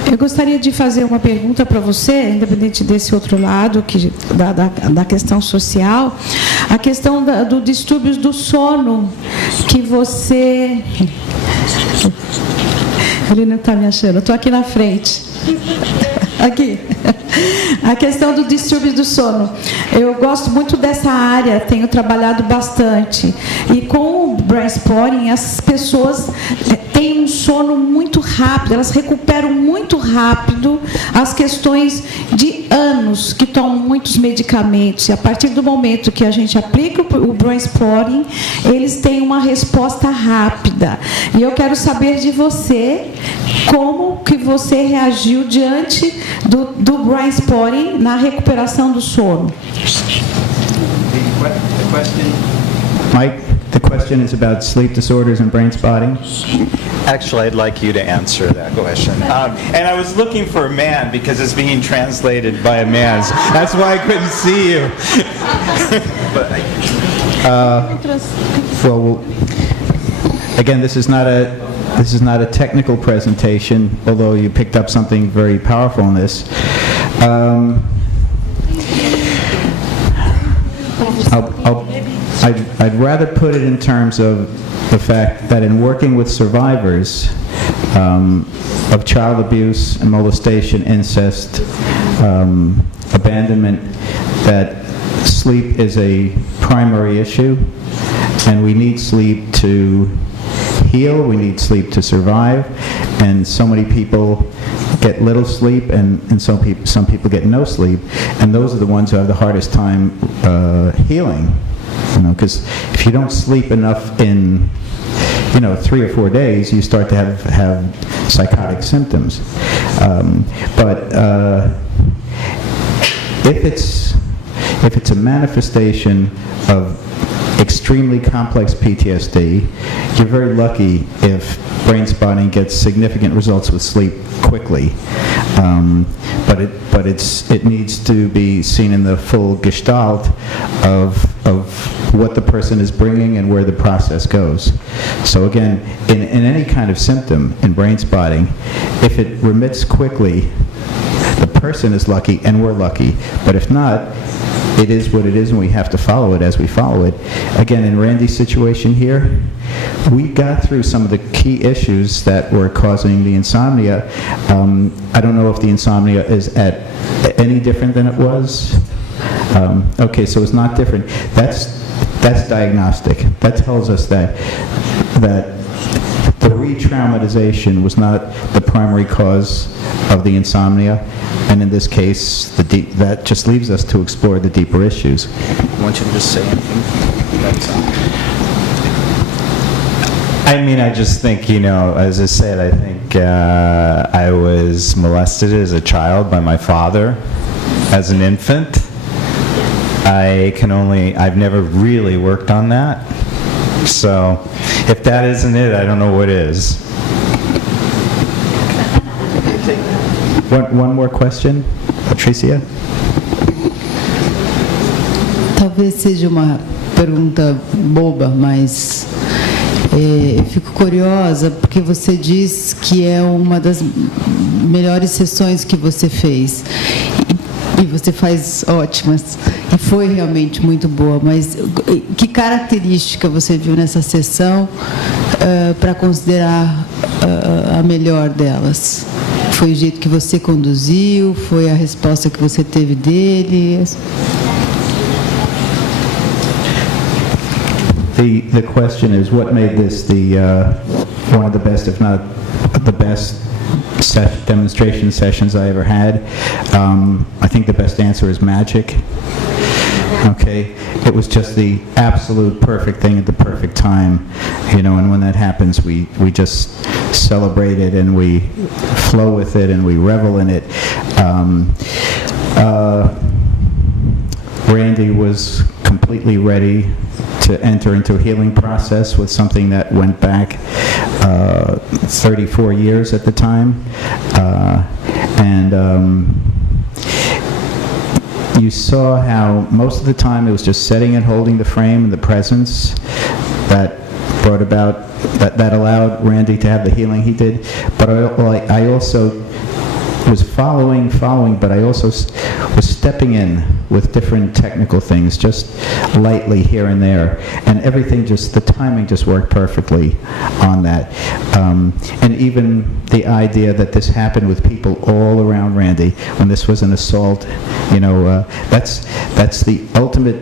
Eu gostaria de fazer uma pergunta para você, independente desse outro lado, da questão social, a questão do distúrbios do sono, que você... Ele não está me achando, eu estou aqui na frente. Aqui. A questão do distúrbio do sono. Eu gosto muito dessa área, tenho trabalhado bastante. E com o Brainspotting, essas pessoas têm um sono muito rápido, elas recuperam muito rápido as questões de anos que tomam muitos medicamentos. E a partir do momento que a gente aplica o Brainspotting, eles têm uma resposta rápida. E eu quero saber de você como que você reagiu diante do Brainspotting na recuperação do sono. Mike, The question is about sleep disorders and brain spotting. Actually, I'd like you to answer that question. And I was looking for a man because it's being translated by a man. That's why I couldn't see you. Well, again, this is not a technical presentation, although you picked up something very powerful in this. I'd rather put it in terms of the fact that in working with survivors of child abuse and molestation, incest, abandonment, that sleep is a primary issue, and we need sleep to heal, we need sleep to survive, and so many people get little sleep, and some people get no sleep, and those are the ones who have the hardest time healing. Because if you don't sleep enough in 3 or 4 days, you start to have psychotic symptoms. But if it's a manifestation of extremely complex PTSD, you're very lucky if brain spotting gets significant results with sleep quickly. But it needs to be seen in the full gestalt of what the person is bringing and where the process goes. So again, in any kind of symptom in brain spotting, if it remits quickly, the person is lucky and we're lucky. But if not, it is what it is, and we have to follow it as we follow it. Again, in Randy's situation here, we got through some of the key issues that were causing the insomnia. I don't know if the insomnia is any different than it was. Okay, so it's not different. That's diagnostic. That tells us that the re-traumatization was not the primary cause of the insomnia, and in this case, that just leaves us to explore the deeper issues. I want you to just say anything. I just think, as I said, I think I was molested as a child by my father as an infant. I've never really worked on that. So if that isn't it, I don't know what is. One more question, Patricia? Talvez seja uma pergunta boba, mas fico curiosa porque você diz que é uma das melhores sessões que você fez. E você faz ótimas. E foi realmente muito boa. Mas que característica você viu nessa sessão para considerar a melhor delas? Foi o jeito que você conduziu? Foi a resposta que você teve dele? The question is, what made this one of the best, if not the best, demonstration sessions I ever had? I think the best answer is magic. Okay, it was just the absolute perfect thing at the perfect time, and when that happens, we just celebrate it and we flow with it and we revel in it. Randy was completely ready to enter into a healing process with something that went back 34 years at the time, you saw how most of the time it was just setting and holding the frame and the presence that brought about, that allowed Randy to have the healing he did. But I also was following, but I also was stepping in with different technical things, just lightly here and there, and everything the timing just worked perfectly on that. And even the idea that this happened with people all around Randy, when this was an assault, that's the ultimate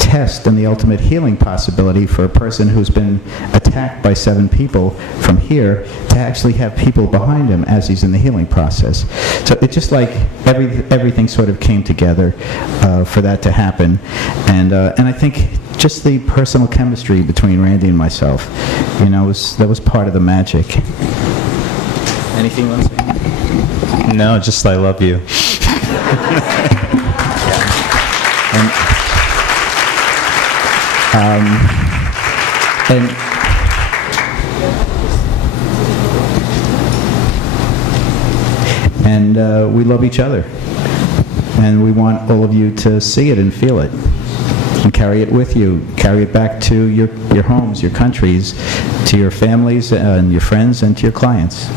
test and the ultimate healing possibility for a person who's been attacked by 7 people from here to actually have people behind him as he's in the healing process. So it's just like everything sort of came together for that to happen, and I think just the personal chemistry between Randy and myself, that was part of the magic. Anything you want to say? No, just I love you. And we love each other. And we want all of you to see it and feel it. And carry it with you. Carry it back to your homes, your countries, to your families and your friends and to your clients.